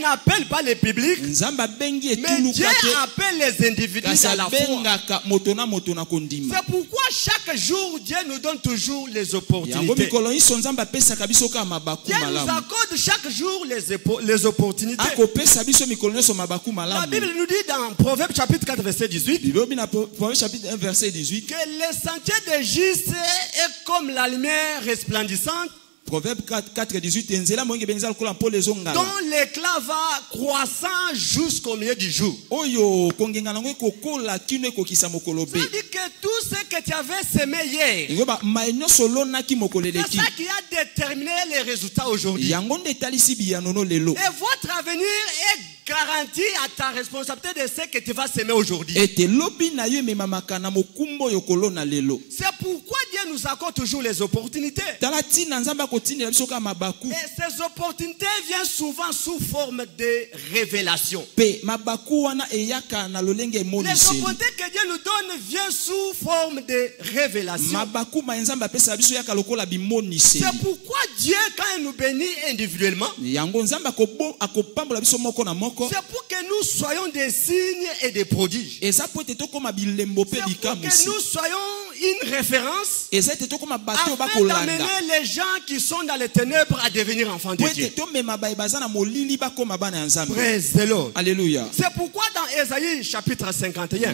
n'appelle pas les publics, mais Dieu appelle les individus à la foi. C'est pourquoi chaque jour, Dieu nous donne toujours les opportunités. Dieu nous accorde chaque jour les opportunités. La Bible nous dit dans Proverbes chapitre 4 verset 18 que le sentier de juste est comme la lumière resplendissante, Proverbe 4, 18, dont l'éclat va croissant jusqu'au milieu du jour. C'est-à-dire que tout ce que tu avais semé hier, c'est ça qui a déterminé les résultats aujourd'hui. Et votre avenir est garanti à ta responsabilité de ce que tu vas s'aimer aujourd'hui. C'est pourquoi Dieu nous accorde toujours les opportunités. Et ces opportunités viennent souvent sous forme de révélation. Les opportunités que Dieu nous donne viennent sous forme de révélation. C'est pourquoi Dieu, quand il nous bénit individuellement, c'est pour que nous soyons des signes et des prodiges. C'est pour que nous soyons une référence afin d'amener les gens qui sont dans les ténèbres à devenir enfants de Dieu. Praise the Lord. Alléluia. C'est pourquoi dans Ésaïe chapitre 51,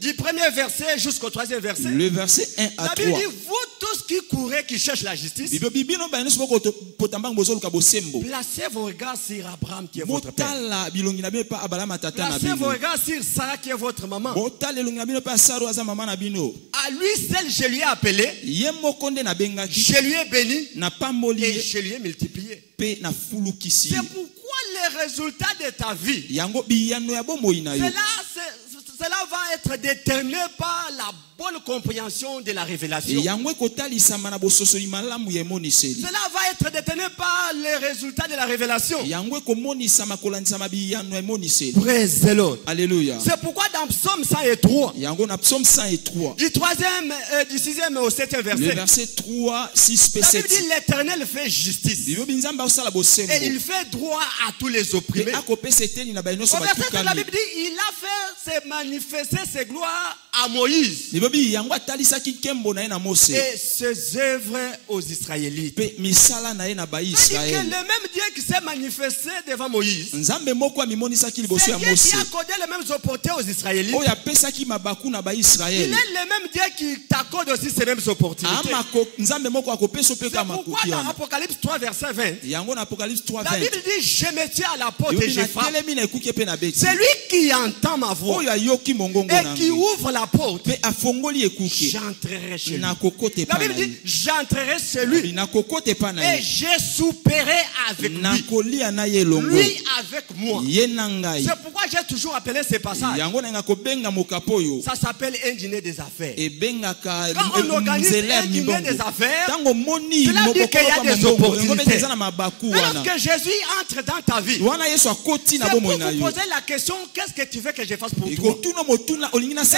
du premier verset jusqu'au troisième verset, le verset 1 à 3, la Bible dit, vous tous qui courez, qui cherchent la justice, placez vos regards sur Abraham qui est votre père. Placez vos regards sur Sarah qui est votre maman. À lui seul je lui ai appelé, je lui ai béni et je lui ai multiplié. C'est pourquoi les résultats de ta vie, cela va être déterminé par la bonne compréhension de la révélation. Cela va être déterminé par les résultats de la révélation. Praise the Lord. Alléluia. C'est pourquoi dans Psaume 103, du 6e au 7e verset, le verset 3, 6, 7, la Bible dit l'Éternel fait justice et il fait droit à tous les opprimés. Au verset 7, la Bible dit il a fait manifester ses gloires à Moïse et ses œuvres aux Israélites. C'est-à-dire que le même Dieu qui s'est manifesté devant Moïse, c'est Dieu qui a accordé les mêmes opportunités aux Israélites. Il est le même Dieu qui t'accorde aussi ces mêmes opportunités. C'est pourquoi dans Apocalypse 3 verset 20, la Bible dit je me tiens à la porte et je frappe. C'est lui qui entend ma voix et qui ouvre la porte. j'entrerai chez lui. La Bible dit, j'entrerai chez lui et je souperai avec lui. Lui avec moi. C'est pourquoi j'ai toujours appelé ce passage. Ça s'appelle un dîner des affaires. Quand on organise un dîner des affaires, cela dit qu'il y a des opportunités. Lorsque Jésus entre dans ta vie, c'est pour vous poser la question, qu'est-ce que tu veux que je fasse pour toi?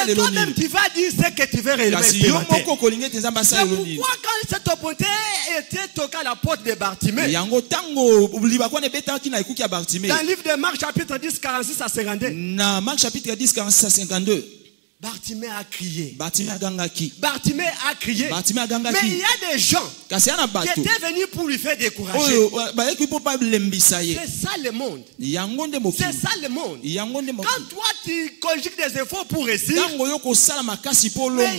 Et toi-même tu vas dire ce que tu veux réellement expérimenter. C'est pourquoi quand cette opportunité était toquée à la porte de Bartimée, dans le livre de Marc chapitre 10, 46 à 52, Bartimée a crié. Bartimée a crié. Mais il y a des gens qui étaient venus pour lui faire décourager. C'est ça le monde. C'est ça le monde. Quand toi tu conjugues des efforts pour réussir, mais il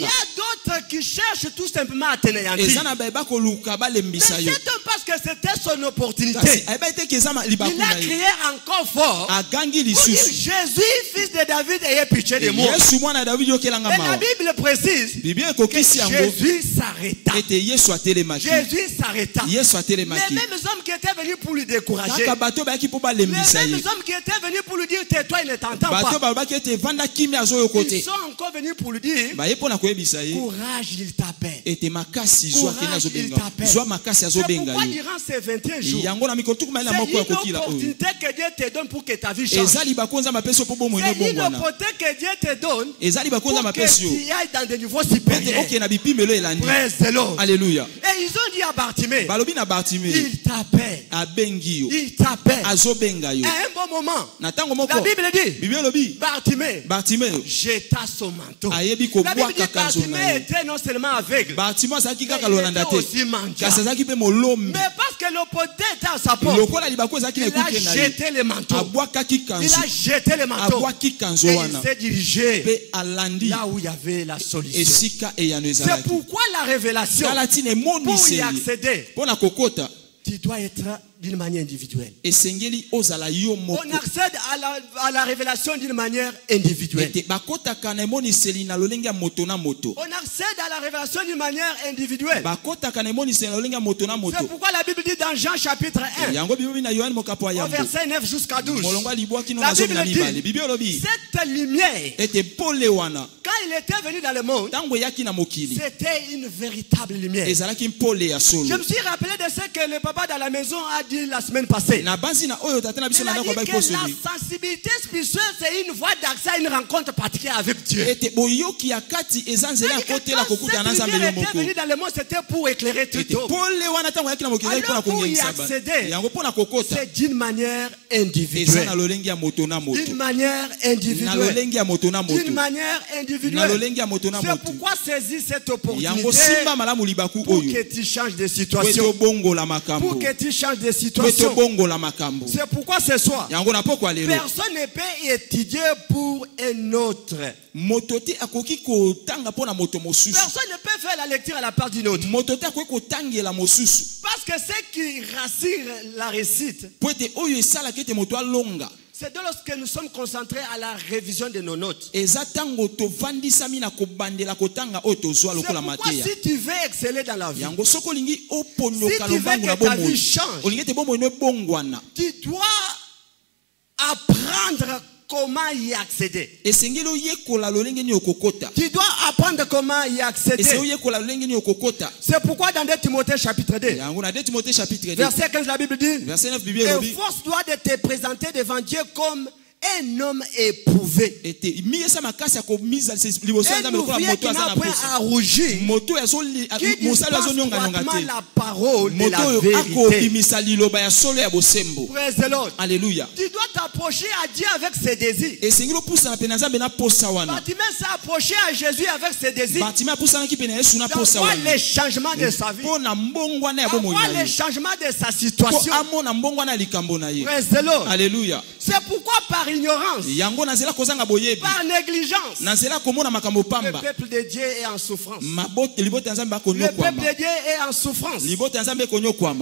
y a d'autres qui cherchent tout simplement à t'anéantir. Mais c'est parce que c'était son opportunité. Il a crié encore fort pour dire Jésus, fils de David, ayez pitié de moi. Et la Bible précise que Jésus s'arrêta. Jésus s'arrêta. Les mêmes hommes qui étaient venus pour lui décourager, les mêmes hommes qui étaient venus pour lui dire tais-toi, il ne t'entend pas, ils sont encore venus pour lui dire courage, il t'appelle. Courage, il t'appelle. C'est pourquoi durant ces 21 jours, c'est une opportunité que Dieu te donne pour que ta vie change. C'est une opportunité que Dieu te donne pour que tu ailles dans des niveaux supérieurs. Praise the Lord. Alléluia. Et ils ont dit à Bartimée, il t'appelle. Il t'appelle. À un bon moment, la Bible dit, Bartimée jeta son manteau. La Bible dit Bartimée était non seulement aveugle, mais il était aussi mendiant. Mais parce que l'opportunité était à sa porte, il a jeté le manteau. Il a jeté le manteau. Et il s'est dirigé là où il y avait la solution. C'est pourquoi la révélation, pour y accéder, tu dois être d'une manière individuelle. On accède à la révélation d'une manière individuelle. On accède à la révélation d'une manière individuelle. C'est pourquoi la Bible dit dans Jean chapitre 1, au verset 9 jusqu'à 12, la Bible dit, cette lumière, quand il était venu dans le monde, c'était une véritable lumière. Je me suis rappelé de ce que le papa dans la maison a dit la semaine passée. Il a dit que la sensibilité spirituelle, c'est une voie d'accès à une rencontre particulière avec Dieu. Quand cette lumière était venue dans le monde, c'était pour éclairer tout homme. Alors pour y accéder, c'est d'une manière individuelle. D'une manière individuelle. D'une manière individuelle. C'est pourquoi saisis cette opportunité pour que tu changes de situation. Pour que tu changes de situation. C'est pourquoi ce soir, personne ne peut étudier pour un autre. Personne ne peut faire la lecture à la part d'une autre. Parce que ce qui rassure la réussite, c'est lorsque nous sommes concentrés à la révision de nos notes. C'est pourquoi si tu veux exceller dans la vie, si tu veux que ta vie change, tu dois apprendre comment y accéder. Tu dois apprendre comment y accéder. C'est pourquoi dans 2 Timothée chapitre 2, verset 15, la Bible dit, efforce toi de te présenter devant Dieu comme un homme éprouvé. Un ouvrier qui n'a point à rougir, qui dispense droitement la parole de la vérité. Praise the Lord. Alléluia. Tu dois t'approcher à Dieu avec ses désirs. Bartimée s'est approché à Jésus avec ses désirs. D'avoir les changements de sa vie, d'avoir les changements de sa situation. Alléluia. C'est pourquoi par ignorance, par négligence, le peuple de Dieu est en souffrance. Le peuple de Dieu est en souffrance.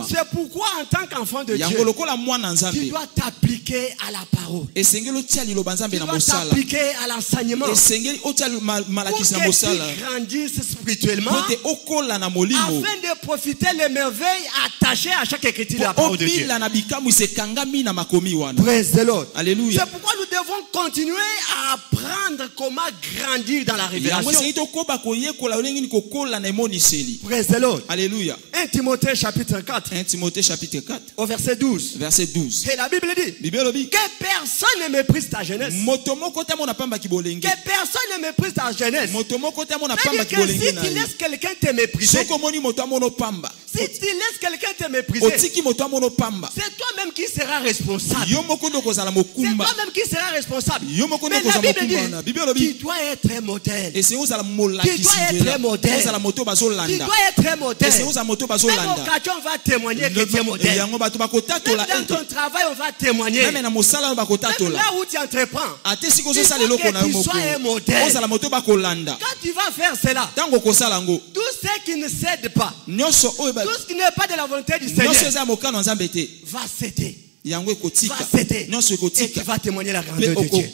C'est pourquoi en tant qu'enfant de Dieu, tu dois t'appliquer à la parole. Tu dois t'appliquer à l'enseignement pour que tu grandisses spirituellement afin de profiter des merveilles attachées à chaque écriture de la parole de Dieu. Praise the Lord. Alléluia. C'est pourquoi nous devons continuer à apprendre comment grandir dans la révélation. Praise the Lord. Alléluia. 1 Timothée chapitre 4. 1 Timothée chapitre 4. Au verset 12. Verset 12. Et la Bible dit que personne ne méprise ta jeunesse. Que personne ne méprise ta jeunesse. C'est-à-dire que si tu laisses quelqu'un te mépriser, si tu laisses quelqu'un te mépriser, c'est toi-même qui seras responsable. C'est toi-même qui seras responsable. Mais la Bible dit, tu dois être un modèle. Tu dois être un modèle. Tu dois être un modèle. Même au quartier, on va témoigner que tu es modèle. Même dans ton travail, on va témoigner. Même là où tu entreprends, il faut que tu sois un modèle. Quand tu vas faire cela, tout ce qui ne cède pas, tout ce qui n'est pas de la volonté du Seigneur, va céder. Et tu vas témoigner la grandeur de Dieu.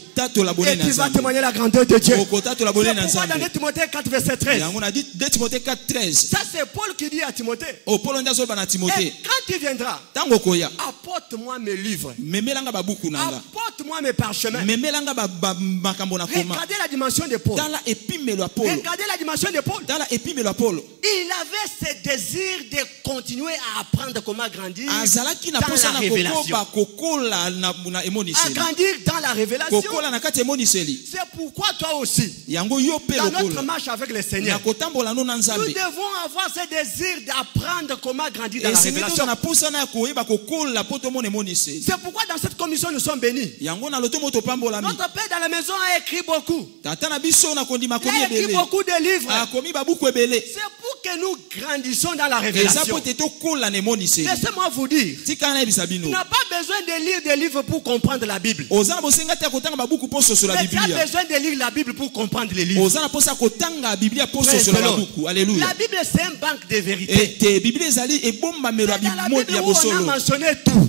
Et tu vas témoigner la grandeur de Dieu. C'est pourquoi dans 2 Timothée 4 verset 13, ça c'est Paul qui dit à Timothée, et quand tu viendras, apporte-moi mes livres, apporte-moi mes parchemins. Regardez la dimension de Paul. Regardez la dimension de Paul. Il avait ce désir de continuer à apprendre comment grandir dans la révélation. À grandir dans la révélation. C'est pourquoi toi aussi, dans notre marche avec le Seigneur, nous devons avoir ce désir d'apprendre comment grandir dans la révélation. C'est pourquoi dans cette commission nous sommes bénis. Notre Père dans la maison a écrit beaucoup. Il a écrit beaucoup de livres. C'est pour que nous grandissions dans la révélation. Laissez-moi vous dire, tu n'as pas besoin de lire des livres pour comprendre la Bible. Mais tu as besoin de lire la Bible pour comprendre les livres. La Bible c'est un banque de vérité. Dans la Bible où on a mentionné tout. On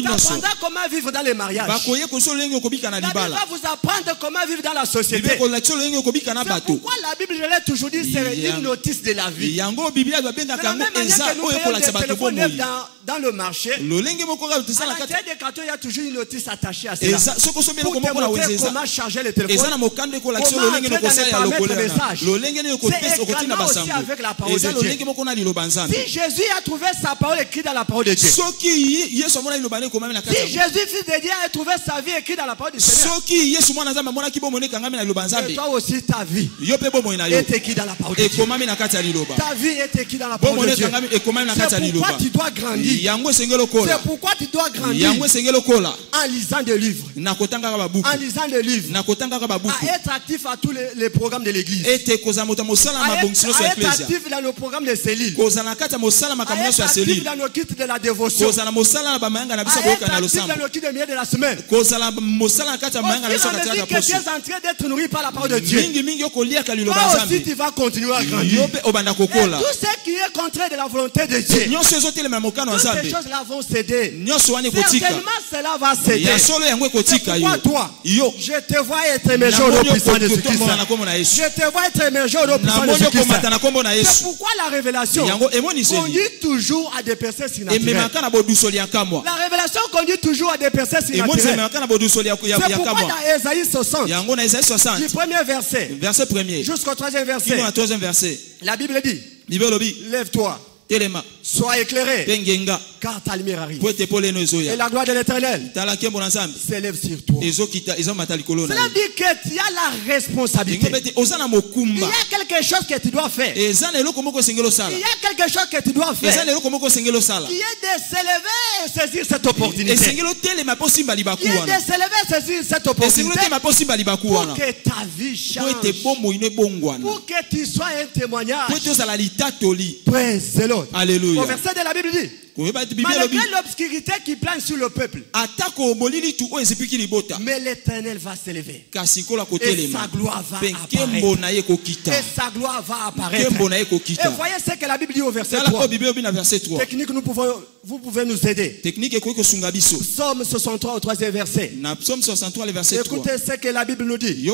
t'apprendra comment vivre dans les mariages. La Bible va vous apprendre comment vivre dans la société. C'est pourquoi la Bible, je l'ai toujours dit, c'est une notice de la vie. De la même manière que nous payons des téléphones neufs dans le marché, à l'intérieur des cartons, il y a toujours une notice attachée à cela pour te montrer comment charger le téléphone, comment entrer dans les paramètres de message. C'est éclatant aussi avec la parole de Dieu. Si Jésus a trouvé sa parole écrite dans la parole de Dieu, si Jésus, fils de Dieu, a trouvé sa vie écrite dans la parole du Seigneur, et toi aussi ta vie est écrite dans la parole de Dieu. Ta vie est écrite dans la parole de Dieu. C'est pourquoi tu dois grandir. C'est pourquoi tu dois grandir en lisant des livres. En lisant des livres. À être actif à tous les programmes de l'église. À être actif dans le programme de cellules. À être actif dans le culte de la dévotion. À être actif dans le culte de milieu de la semaine. Au fur et à mesure que tu es en train d'être nourri par la parole de Dieu, toi aussi tu vas continuer à grandir. Et tout ce qui est contraire de la volonté de Dieu, toutes ces choses-là vont céder. Certainement cela va céder. C'est pourquoi toi, je te vois être émergé au nom puissant de Jésus-Christ. Je te vois être émergé au nom puissant de Jésus-Christ. C'est pourquoi la révélation conduit toujours à des personnes surnaturelles. La révélation conduit toujours à des personnes surnaturelles. C'est pourquoi dans Ésaïe 60, du premier verset jusqu'au 3e verset, la Bible dit, lève-toi, sois éclairé, car ta lumière arrive. Et la gloire de l'Éternel s'élève sur toi. Cela dit que tu as la responsabilité. Il y a quelque chose que tu dois faire. Il y a quelque chose que tu dois faire. Qui est de s'élever et saisir cette opportunité. Qui est de s'élever et saisir cette opportunité. Pour que ta vie change. Pour que tu sois un témoignage. Praise the Lord. l'autre. Alléluia. Au verset de la Bible dit, malgré l'obscurité qui plane sur le peuple, mais l'Éternel va s'élever. Et sa gloire va apparaître. Et sa gloire va apparaître. Et voyez ce que la Bible dit au verset 3. Technique, vous pouvez nous aider. Psaume 63 au 3e verset. Écoutez ce que la Bible nous dit.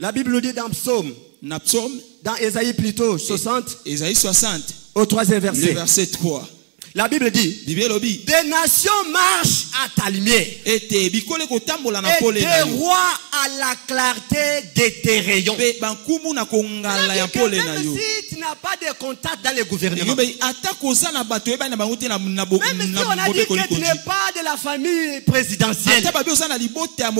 La Bible nous dit dans Psaume, dans Ésaïe plutôt, 60, au 3e verset. Le verset 3. La Bible dit, des nations marchent à ta lumière et des rois à la clarté de tes rayons. Si tu n'as pas de contact dans le gouvernement, même si on a dit que tu n'es pas de la famille présidentielle, mais à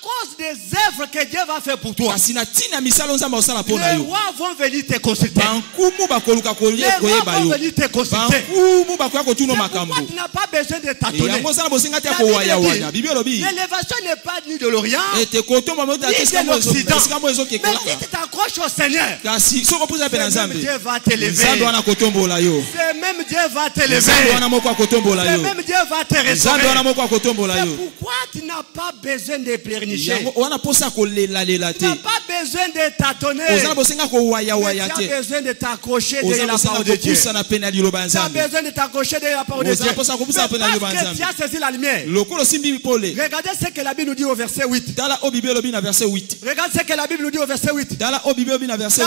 cause des œuvres que Dieu va faire pour toi, les rois vont venir te consulter. Les rois vont venir te consulter. Pourquoi tu n'as pas besoin de tâtonner? L'élévation n'est pas ni de l'Orient ni de l'Occident. Mais si tu t'accroches au Seigneur, ce même Dieu va t'élever. Ce même Dieu va t'élever. Ce même Dieu va te restaurer. C'est pourquoi tu n'as pas besoin de pleurnicher. Tu n'as pas besoin de tâtonner. Tu as besoin de t'accrocher derrière la parole de Dieu. Tu as besoin de t'accrocher derrière la parole de Dieu. Parce que tu as saisi la lumière. Regardez ce que la Bible nous dit au verset 8. Regardez ce que la Bible nous dit au verset 8. La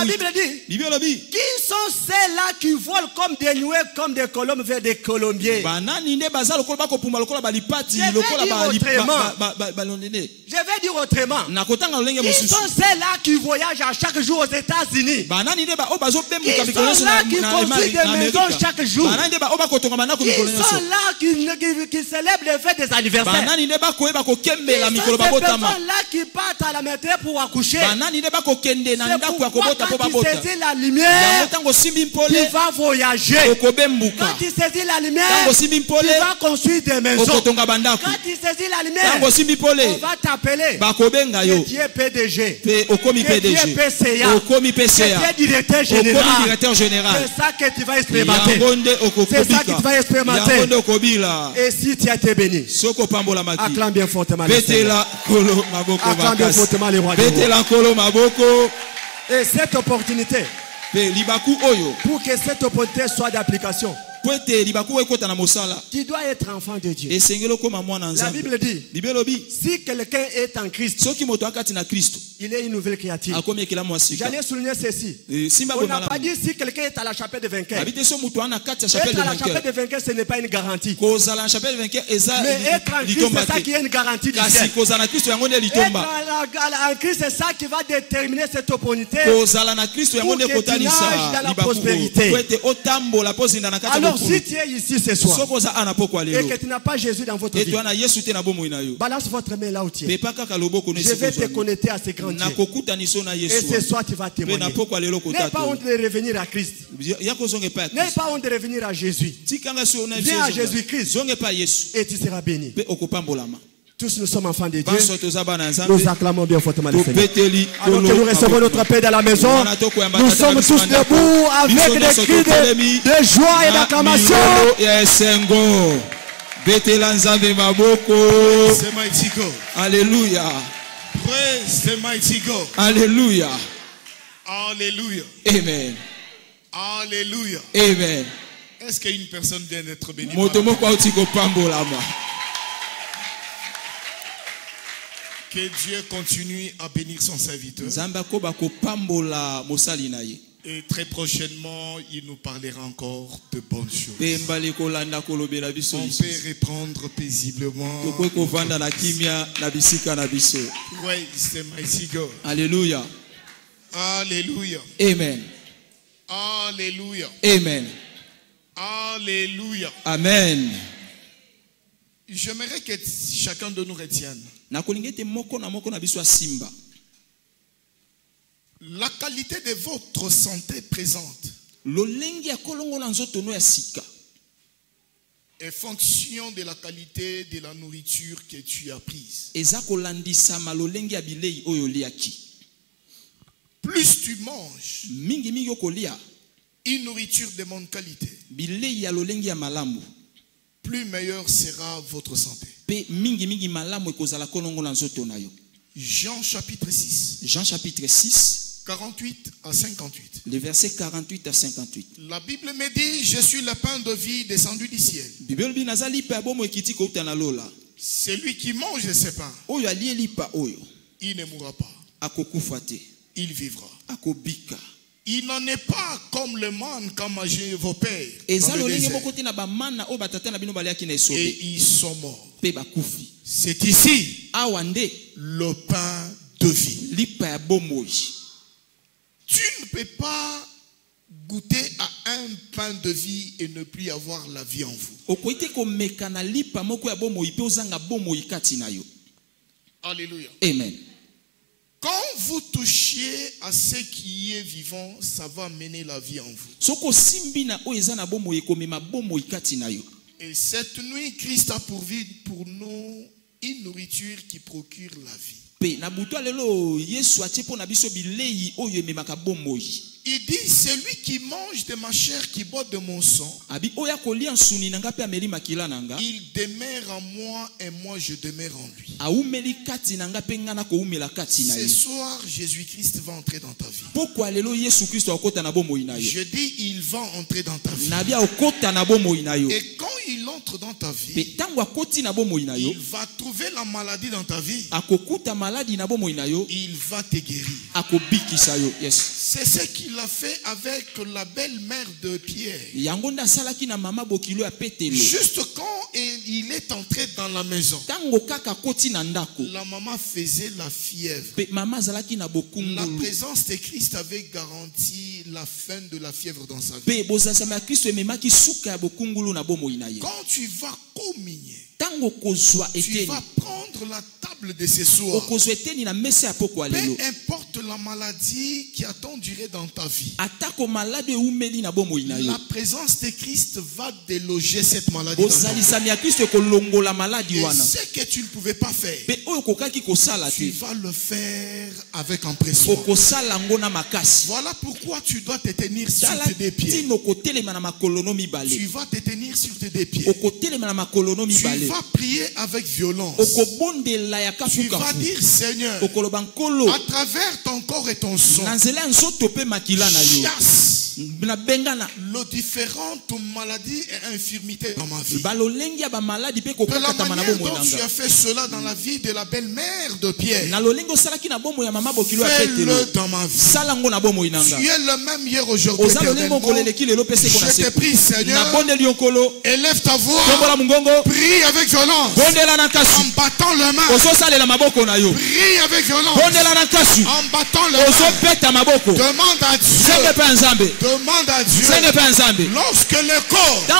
Bible dit, qui sont ceux-là qui volent comme des nuées, comme des colombes vers des colombiers? Je vais dire autrement. Qui sont ceux-là qui voyagent à chaque jour aux États-Unis? Qui sont là qui construisent des maisons chaque jour? Qui sont là qui célèbrent les fêtes des anniversaires? Qui sont ces personnes-là qui partent à la matinée pour accoucher? C'est pourquoi quand tu saisis la lumière, tu vas voyager. Quand tu saisis la lumière, tu vas construire des maisons. Quand tu saisis la lumière, on va t'appeler. Que tu es PDG, que tu es PCA, que tu es directeur général. C'est ça que tu vas expérimenter. C'est ça que tu vas expérimenter. Et si tu as été béni, acclame bien fortement le Seigneur. Acclame bien fortement les rois des rois. Et cette opportunité, pour que cette opportunité soit d'application, tu dois être enfant de Dieu. La Bible dit, si quelqu'un est en Christ, il est une nouvelle créature. J'allais souligner ceci. On n'a pas dit si quelqu'un est à la chapelle de vainqueur. Être à la chapelle de vainqueur, ce n'est pas une garantie. Mais être en Christ, c'est ça qui est une garantie du ciel. Être en Christ, c'est ça qui va déterminer cette opportunité pour que tu nages dans la prospérité. Alors, si tu es ici ce soir et que tu n'as pas Jésus dans votre vie, balance votre main là où tu es. Je vais te connecter à ce grand Dieu. Et ce soir, tu vas témoigner. N'aie pas honte de revenir à Christ. N'aie pas honte de revenir à Jésus. Viens à Jésus-Christ et tu seras béni. Tous nous sommes enfants de Dieu. Nous acclamons bien fortement le Seigneur. Alors que nous recevons notre paix dans la maison, nous sommes tous debout avec des cris de joie et d'acclamation. Alléluia. Praise the mighty God. Alléluia. Alléluia. Amen. Alléluia. Amen. Est-ce qu'une personne vient d'être bénie? Que Dieu continue à bénir son serviteur. Et très prochainement, il nous parlera encore de bonnes choses. On peut reprendre paisiblement. Praise the mighty God. Alléluia. Alléluia. Amen. Alléluia. Amen. Alléluia. Amen. J'aimerais que chacun de nous retienne. La qualité de votre santé présente est fonction de la qualité de la nourriture que tu as prise. Plus tu manges, une nourriture de bonne qualité, plus meilleure sera votre santé. Jean chapitre 6. Jean chapitre 6. 48 à 58. Les versets 48 à 58. La Bible me dit, je suis le pain de vie descendu du ciel. Celui qui mange de ce pain, il ne mourra pas. Il vivra. Il n'en est pas comme le manne qu'a mangé vos pères dans le désert. Et ils sont morts. C'est ici le pain de vie. Tu ne peux pas goûter à un pain de vie et ne plus avoir la vie en vous. Alléluia. Amen. Quand vous touchiez à ce qui est vivant, ça va mener la vie en vous. Et cette nuit, Christ a pourvu pour nous une nourriture qui procure la vie. Il dit, celui qui mange de ma chair, qui boit de mon sang, il demeure en moi et moi je demeure en lui. Ce soir, Jésus-Christ va entrer dans ta vie. Je dis, il va entrer dans ta vie. Et quand il entre dans ta vie, il va trouver la maladie dans ta vie. Il va te guérir. C'est ce qu'il a fait avec la belle-mère de Pierre. Juste quand il est entré dans la maison, la maman faisait la fièvre. La présence de Christ avait garanti la fin de la fièvre dans sa vie. Quand tu vas communier, tu vas prendre la table de ce soir. Peu importe la maladie qui a tant duré dans ta vie, la présence de Christ va déloger cette maladie dans ta vie. Et ce que tu ne pouvais pas faire, tu vas le faire avec empressement. Voilà pourquoi tu dois te tenir sur tes deux pieds. Tu vas te tenir sur tes deux pieds. Tu vas prier avec violence. Tu vas dire, Seigneur, à travers ton corps et ton sang, chasse les différentes maladies et infirmités dans ma vie. De la manière dont tu as fait cela dans la vie de la belle-mère de Pierre, fais-le dans ma vie. Tu es le même hier, aujourd'hui, éternellement. Je te prie, Seigneur, élève ta voix, prie avec violence, en battant les mains. Prie avec violence, en battant les mains. Demande à Dieu. Demande à Dieu. Lorsque le corps de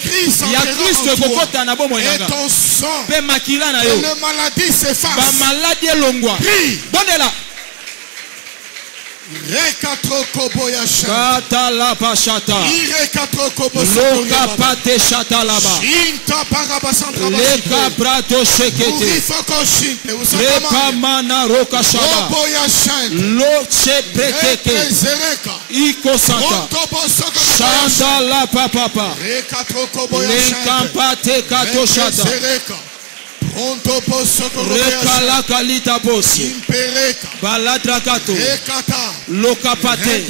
Christ entrera en toi et ton sang et la maladie s'efface, prie. Rekatro koboya shata la pashata. Irekatro kobo sokoria. Lokapate shata laba. Inta parabasandra. Leka prato shekete. Urifoko shinte. Lepa mana roka shaba. Koboya shante. Loche prekeke. Zereka. Iko santa. Shanta la papa. Rekatro koboya shante. Lekampate kato shata. Zereka. Rekala kalita bosi. Baladrakato. Lokapate.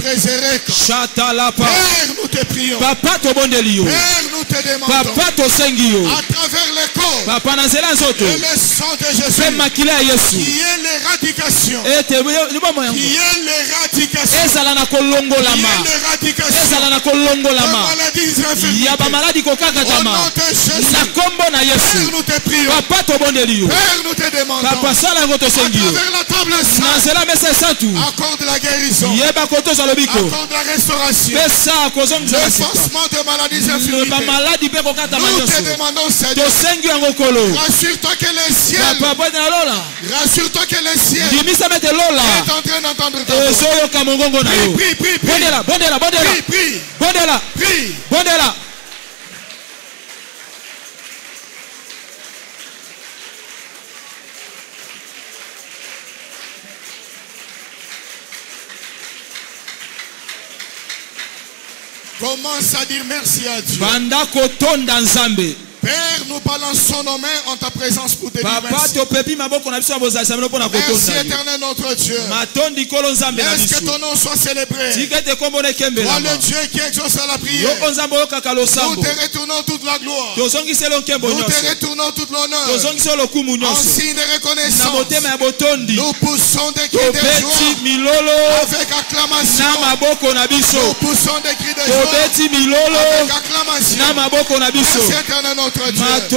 Chata la pa. Père, nous te prions. Papa to bondelio. Père, nous te demandons. Papa to sengio. À travers le corps. Papa nazela nzoto. Et le sang de Jésus. Pe makila Yesu. Qui est l'éradication. Qui est l'éradication. Ezala na kolongo lama. Ezala na kolongo lama. Ya ba maladi kokaka tama. Na kombo na Yesu. Père, nous te prions. Papa to bondelio. Père, nous te demandons. Papa sala ngoto sengio. À travers la table sainte. Nazela mesa satu. Accorde la guérison. Yeba koto zalobiko. Accorde la restauration. Pesa kozong zala. L'effacement de maladies infirmités. Ba maladi pe kokata manyoso. Nous te demandons, Seigneur. To sengio ngokolo. Rassure-toi que le ciel. Papa na lola. Rassure-toi que le ciel. Dimisa mete lola. Est en train d'entendre ta voix. Ezoyo kamongongo na yo. Prie, prie, prie. Bondela, bondela, bondela. Prie, prie. Bondela. Prie. Bondela. Commence à dire merci à Dieu. Banda kotonda nzambe. Père, nous balançons nos mains en ta présence pour te dire merci. Merci éternel notre Dieu. Laisse que ton nom soit célébré. Toi le Dieu qui exauce la prière. Nous te retournons toute la gloire. Nous te retournons toute l'honneur. En signe de reconnaissance. Nous poussons des cris de joie avec acclamation. Nous poussons des cris de joie avec acclamation. Merci éternel notre Dieu. Que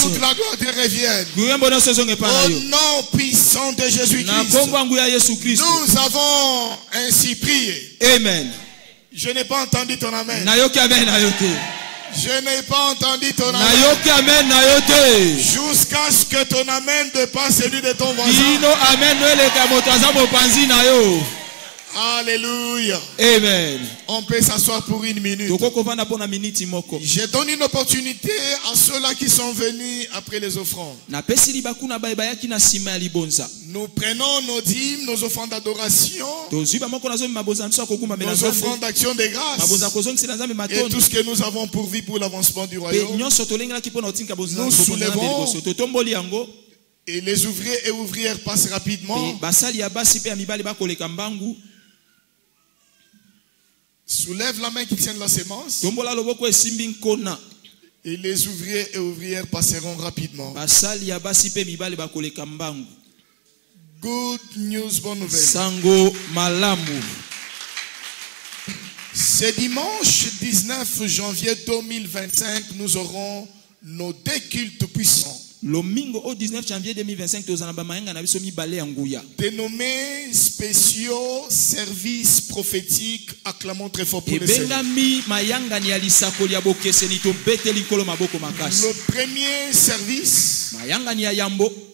toute la gloire te revienne. Au nom puissant de Jésus-Christ, nous avons ainsi prié. Amen. Je n'ai pas entendu ton amen. Je n'ai pas entendu ton amen. Jusqu'à ce que ton amen dépasse celui de ton voisin. Alléluia. Amen. On peut s'asseoir pour une minute. Je donne une opportunité à ceux-là qui sont venus après les offrandes. Nous prenons nos dîmes, nos offrandes d'adoration, nos offrandes d'action de grâce et tout ce que nous avons pourvu pour l'avancement du royaume. Nous soulevons et les ouvriers et ouvrières passent rapidement. Soulève la main qui tient la sémence. Et les ouvriers et ouvrières passeront rapidement. Good news, bonne nouvelle. Sango malamu. Ce dimanche 19 janvier 2025, nous aurons nos deux cultes puissants. Lomingo au 19 janvier 2025 dénommés spéciaux services prophétiques, acclamons très fort pour le Seigneur. Le premier service,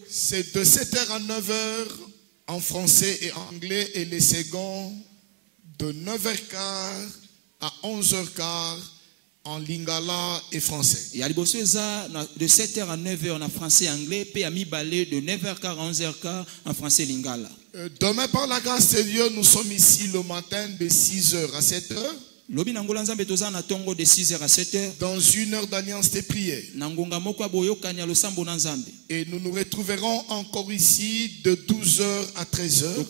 c'est de 7h à 9h en français et anglais, et le second de 9h15 à 11h15 en lingala et français. De 7h à 9h en français et anglais, puis à mi-balé de 9h15 à 11h15 en français et lingala. Demain, par la grâce de Dieu, nous sommes ici le matin de 6h à 7h. De 6h à 7h. Dans une heure d'alliance de prière. Et nous nous retrouverons encore ici de 12h à 13h.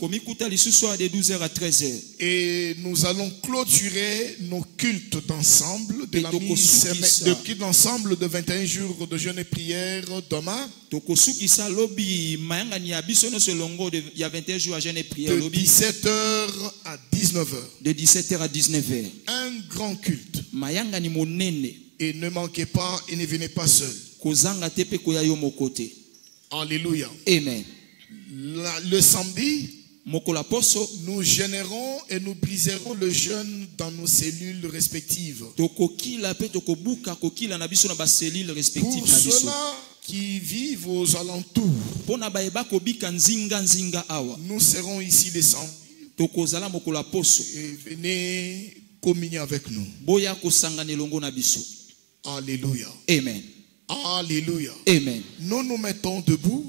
Et nous allons clôturer nos cultes d'ensemble de la culte d'ensemble de 21 jours de jeûne et prière demain. De 17h à 19h. De 17h à 19h. Un grand culte. Et ne manquez pas et ne venez pas seul. Alléluia. Amen. Le samedi, nous gênerons et nous briserons le jeûne dans nos cellules respectives. Pour ceux-là qui vivent aux alentours, nous serons ici les samedis. Et venez communier avec nous. Alléluia. Amen. Alléluia. Amen. Nous nous mettons debout.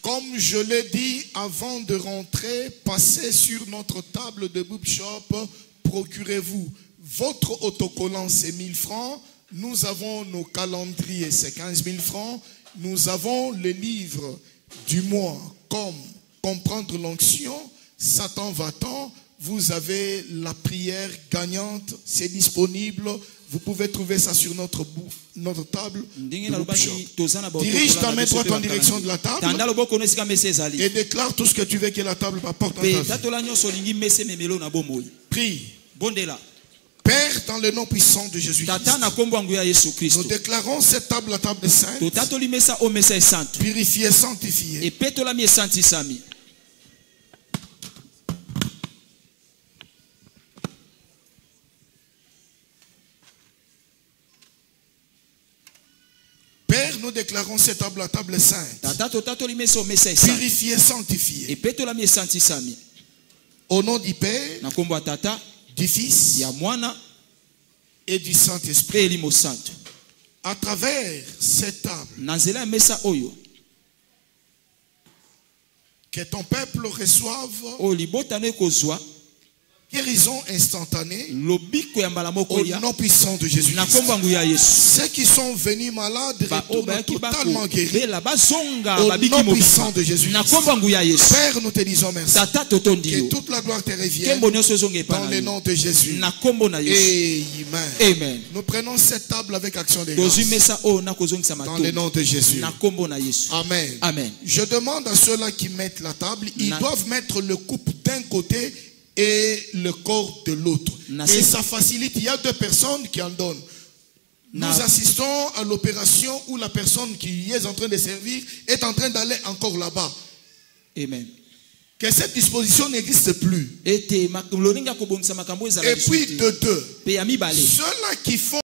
Comme je l'ai dit avant de rentrer, passez sur notre table de bookshop, procurez-vous votre autocollant, c'est 1000 francs. Nous avons nos calendriers, c'est 15 000 francs. Nous avons les livres du mois, comme Comprendre l'onction, Satan va-t'en. Vous avez la prière gagnante, c'est disponible. Vous pouvez trouver ça sur notre table. Dirige ta main droite en direction de la table et déclare tout ce que tu veux que la table apporte dans ta vie. Prie. Père, dans le nom puissant de Jésus-Christ, nous déclarons cette table, la table sainte, purifiée, sanctifiée. Père, nous déclarons cette table, la table sainte, purifiée, sanctifiée. Au nom du Père, du Fils et du Saint-Esprit. À travers cette table, que ton peuple reçoive Guérison instantanée au nom puissant de Jésus-Christ. Ceux qui sont venus malades retournent totalement guéris au nom puissant de Jésus-Christ. Père, nous te disons merci. Que toute la gloire te revienne dans le nom de Jésus. Amen. Nous prenons cette table avec action de grâce dans le nom de Jésus. Amen. Je demande à ceux-là qui mettent la table, ils doivent mettre le couple d'un côté et le corps de l'autre. Et ça facilite. Il y a deux personnes qui en donnent. Nous assistons à l'opération où la personne qui est en train de servir est en train d'aller encore là-bas. Amen. Que cette disposition n'existe plus. Et puis de deux. Ceux-là qui font